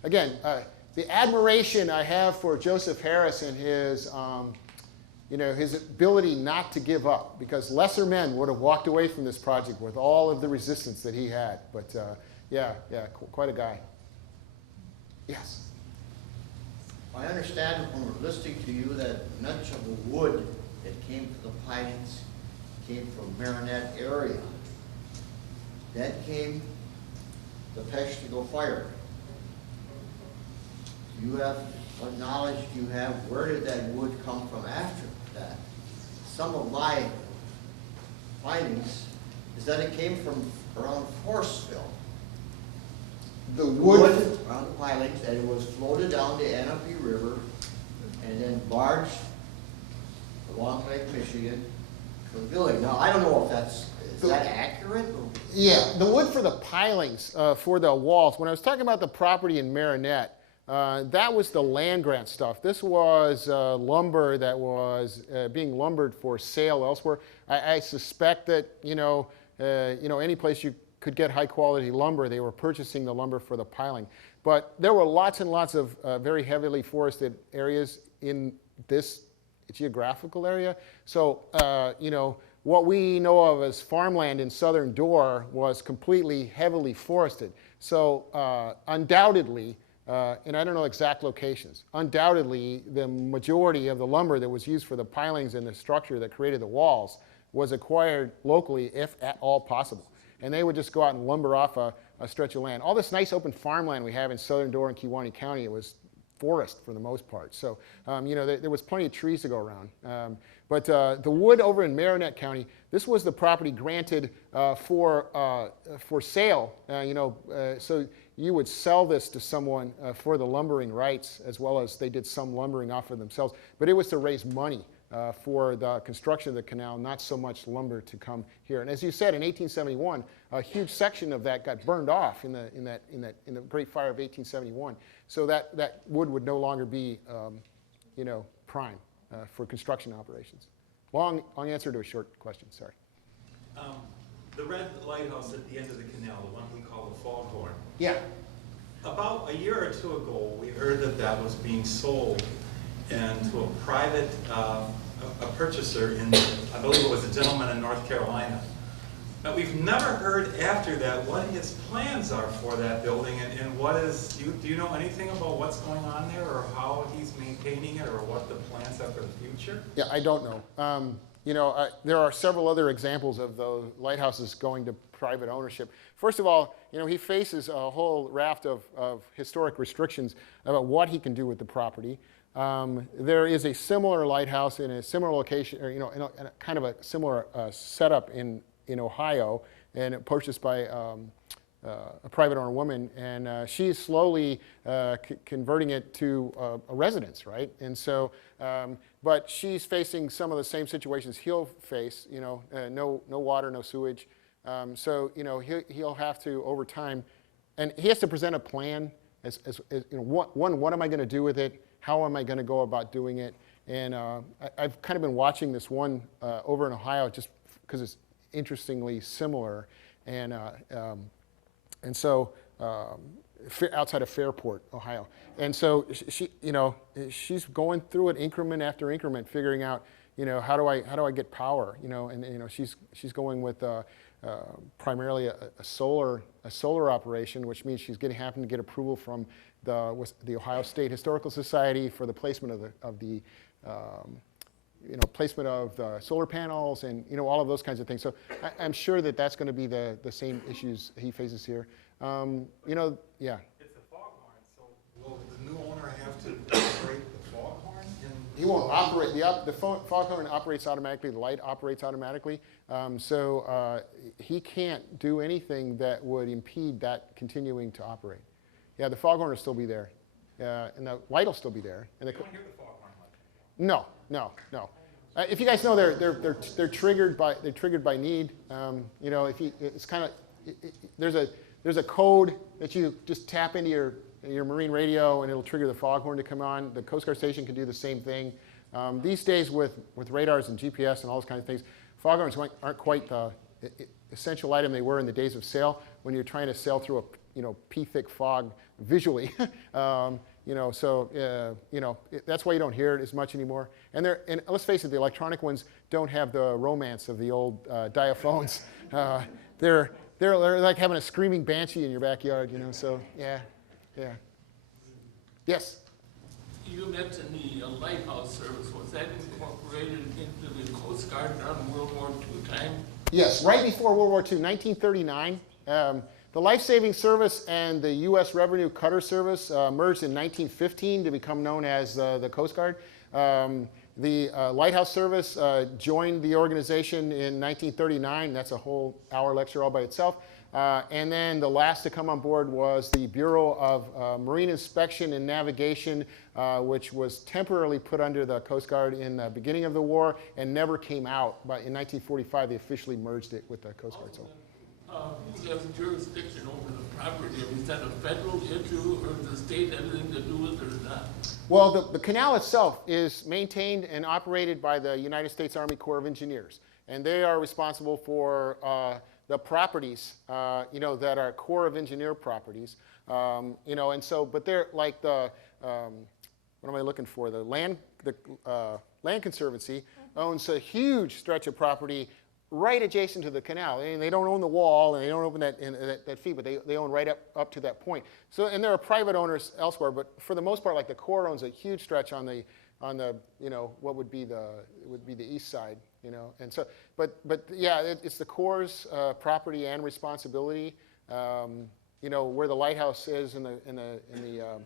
again, the admiration I have for Josey Paris and his his ability not to give up, because lesser men would have walked away from this project with all of the resistance that he had. But quite a guy. Yes. I understand when we're listening to you that much of the wood that came to the pilings came from Marinette area. That came the Desh to go fire. You have, what knowledge do you have, where did that wood come from after that? Some of my findings is that it came from around Forestville. The wood around the pilings, and it was floated down the Anapee River and then barged along Lake Michigan to the village. Now, I don't know if is that accurate? Or? Yeah, the wood for the pilings, for the walls. When I was talking about the property in Marinette, that was the land grant stuff. This was lumber that was being lumbered for sale elsewhere. I suspect that any place you could get high quality lumber, they were purchasing the lumber for the piling. But there were lots and lots of very heavily forested areas in this geographical area. So what we know of as farmland in southern Door was completely heavily forested. So undoubtedly, and I don't know exact locations, undoubtedly the majority of the lumber that was used for the pilings and the structure that created the walls was acquired locally, if at all possible. And they would just go out and lumber off a stretch of land. All this nice open farmland we have in southern Door and Kewaunee County, it was forest for the most part. So, there was plenty of trees to go around. But the wood over in Marinette County, this was the property granted for sale. So you would sell this to someone for the lumbering rights, as well as they did some lumbering off of themselves. But it was to raise money for the construction of the canal, not so much lumber to come here. And as you said, in 1871, a huge section of that got burned off in the Great Fire of 1871. So that wood would no longer be, prime for construction operations. Long answer to a short question. Sorry. The red lighthouse at the end of the canal, the one we call the Foghorn. Yeah. About a year or two ago, we heard that was being sold and to a private a purchaser in, I believe it was a gentleman in North Carolina. But we've never heard after that what his plans are for that building, and what is, do you know anything about what's going on there, or how he's maintaining it, or what the plans are for the future? Yeah, I don't know. There are several other examples of those lighthouses going to private ownership. First of all, he faces a whole raft of historic restrictions about what he can do with the property. There is a similar lighthouse in a similar location, or in a kind of a similar setup in Ohio, and purchased by a private owner woman, and she's slowly converting it to a residence, right? And so, but she's facing some of the same situations he'll face. No water, no sewage. So he'll have to, over time, and he has to present a plan. What am I going to do with it? How am I going to go about doing it? And I've kind of been watching this one over in Ohio just because it's interestingly similar, and so outside of Fairport, Ohio. And so she's going through it increment after increment, figuring out how do I get power, and she's going with primarily a solar operation, which means she's having to get approval from the Ohio State Historical Society for the placement of the placement of solar panels and all of those kinds of things. So I'm sure that that's going to be the same issues he faces here. Yeah. It's a foghorn, so will the new owner have to operate the foghorn? He won't operate, the foghorn operates automatically, the light operates automatically, so he can't do anything that would impede that continuing to operate. Yeah, the foghorn will still be there, and the light will still be there. And You don't hear the foghorn light? No. If you guys know, they're triggered by need. It's kind of there's a code that you just tap into your marine radio and it'll trigger the foghorn to come on. The Coast Guard station can do the same thing. These days with radars and GPS and all those kinds of things, foghorns aren't quite the essential item they were in the days of sail when you're trying to sail through a pea-thick fog visually. That's why you don't hear it as much anymore. And let's face it, the electronic ones don't have the romance of the old diaphones. They're like having a screaming banshee in your backyard, So yeah. Yes. You mentioned the lighthouse service. Was that incorporated into the Coast Guard during World War II time? Yes, right before World War II, 1939. The Life-Saving Service and the U.S. Revenue Cutter Service merged in 1915 to become known as the Coast Guard. The Lighthouse Service joined the organization in 1939. That's a whole hour lecture all by itself. And then the last to come on board was the Bureau of Marine Inspection and Navigation, which was temporarily put under the Coast Guard in the beginning of the war and never came out. But in 1945, they officially merged it with the Coast Guard. So. Who has jurisdiction over the property? Is that a federal issue, or does the state have anything to do with it or not? Well, the canal itself is maintained and operated by the United States Army Corps of Engineers, and they are responsible for the properties, that are Corps of Engineer properties, and so, but they're like the, what am I looking for? The Land Conservancy owns a huge stretch of property right adjacent to the canal. And they don't own the wall, and they don't own that fee, but they own right up to that point. So, and there are private owners elsewhere, but for the most part, like the Corps owns a huge stretch on the what would be the east side, and so, but yeah, it's the Corps' property and responsibility. Where the lighthouse is in the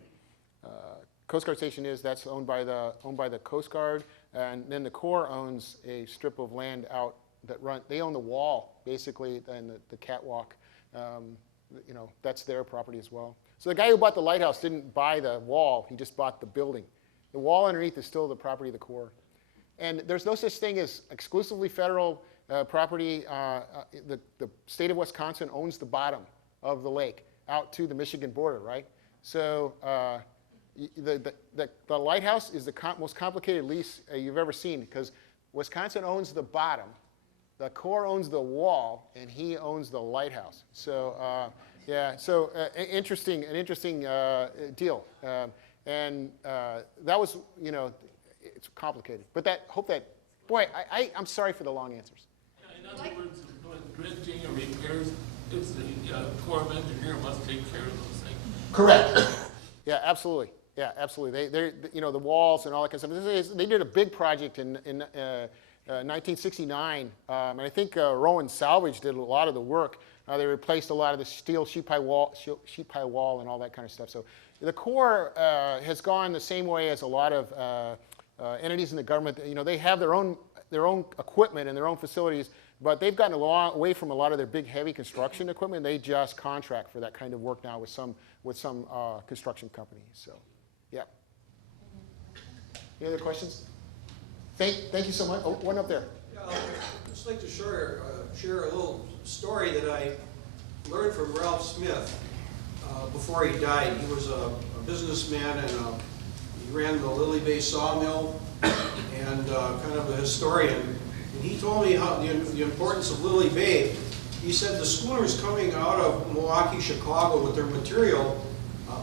Coast Guard station is, that's owned by the Coast Guard, and then the Corps owns a strip of land out that they own the wall, basically, and the catwalk. That's their property as well. So the guy who bought the lighthouse didn't buy the wall, he just bought the building. The wall underneath is still the property of the Corps. And there's no such thing as exclusively federal property. The state of Wisconsin owns the bottom of the lake out to the Michigan border, right? So the lighthouse is the most complicated lease you've ever seen, because Wisconsin owns the bottom, the Corps owns the wall, and he owns the lighthouse. So an interesting deal. And that was, it's complicated. But I'm sorry for the long answers. In other words, when dredging or repairs, it's the Corps of Engineers must take care of those things. Correct. Yeah, absolutely. Yeah, absolutely. They the walls and all that kind of stuff. They did a big project in 1969, and I think Rowan Salvage did a lot of the work. They replaced a lot of the steel sheet pile wall and all that kind of stuff. So the Corps has gone the same way as a lot of entities in the government. They have their own equipment and their own facilities, but they've gotten away from a lot of their big, heavy construction equipment. They just contract for that kind of work now with some construction company. So, yeah. Any other questions? Thank you so much. Oh, one up there. Yeah, I'd just like to share a little story that I learned from Ralph Smith before he died. He was a businessman, and he ran the Lily Bay Sawmill, and kind of a historian. And he told me how the importance of Lily Bay. He said the schooners coming out of Milwaukee, Chicago with their material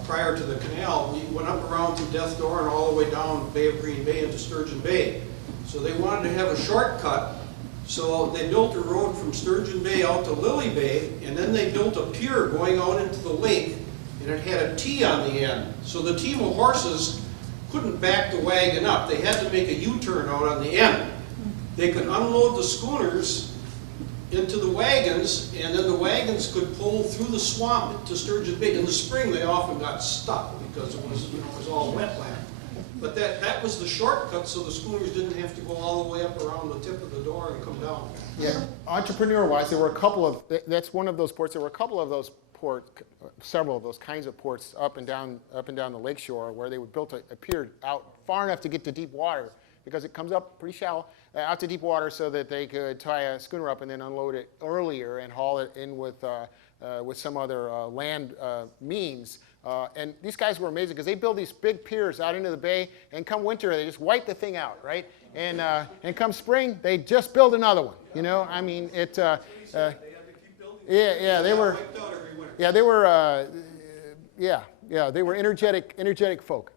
prior to the canal, we went up around through Death Door and all the way down Bay of Green Bay into Sturgeon Bay. So they wanted to have a shortcut, so they built a road from Sturgeon Bay out to Lily Bay, and then they built a pier going out into the lake, and it had a T on the end. So the team of horses couldn't back the wagon up. They had to make a U-turn out on the end. They could unload the schooners into the wagons, and then the wagons could pull through the swamp to Sturgeon Bay. In the spring, they often got stuck because it was, it was all wetland. But that was the shortcut, so the schooners didn't have to go all the way up around the tip of the door and come down. Yeah, entrepreneur-wise, there were a couple of, that's one of those ports, there were a couple of those ports, several of those kinds of ports up and down the lakeshore where they would build a pier out far enough to get to deep water, because it comes up pretty shallow, out to deep water so that they could tie a schooner up and then unload it earlier and haul it in with some other land means. And these guys were amazing because they build these big piers out into the bay, and come winter, they just wipe the thing out, right? And come spring, they just build another one, you know? I mean, it, they were energetic folk.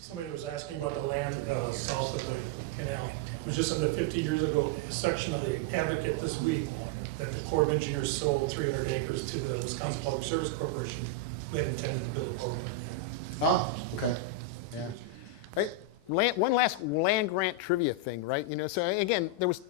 Somebody was asking about the land south of the canal. It was just under 50 years ago, a section of the Advocate this week that the Corps of Engineers sold 300 acres to the Wisconsin Public Service Corporation, who had intended to build a program. Oh, okay. Yeah. Right. One last land grant trivia thing, right? You know, so again, there was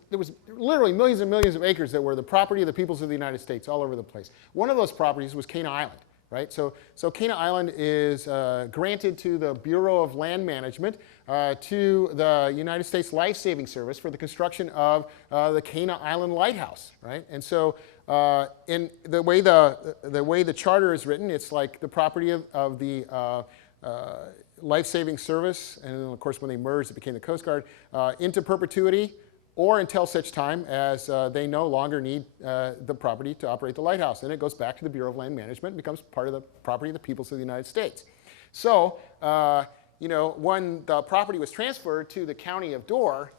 literally millions and millions of acres that were the property of the peoples of the United States all over the place. One of those properties was Cana Island, right? So Cana Island is granted to the Bureau of Land Management to the United States Life Saving Service for the construction of the Cana Island Lighthouse, right? And so in the way the charter is written, it's like the property of the Life Saving Service, and then of course when they merged it became the Coast Guard, into perpetuity or until such time as they no longer need the property to operate the lighthouse. And it goes back to the Bureau of Land Management and becomes part of the property of the peoples of the United States. So, you know, when the property was transferred to the county of Door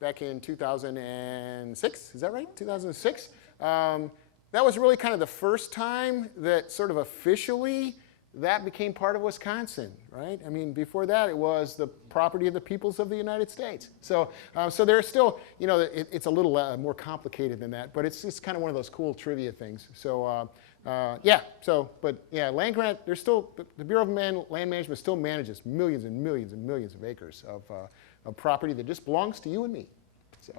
back in 2006, is that right? 2006? That was really kind of the first time that sort of officially that became part of Wisconsin, right? I mean, before that, it was the property of the peoples of the United States. So, so there's still, you know, it's a little more complicated than that, but it's kind of one of those cool trivia things. So, yeah. So, but yeah, land grant. There's still the Bureau of Land Management still manages millions and millions and millions of acres of property that just belongs to you and me. So.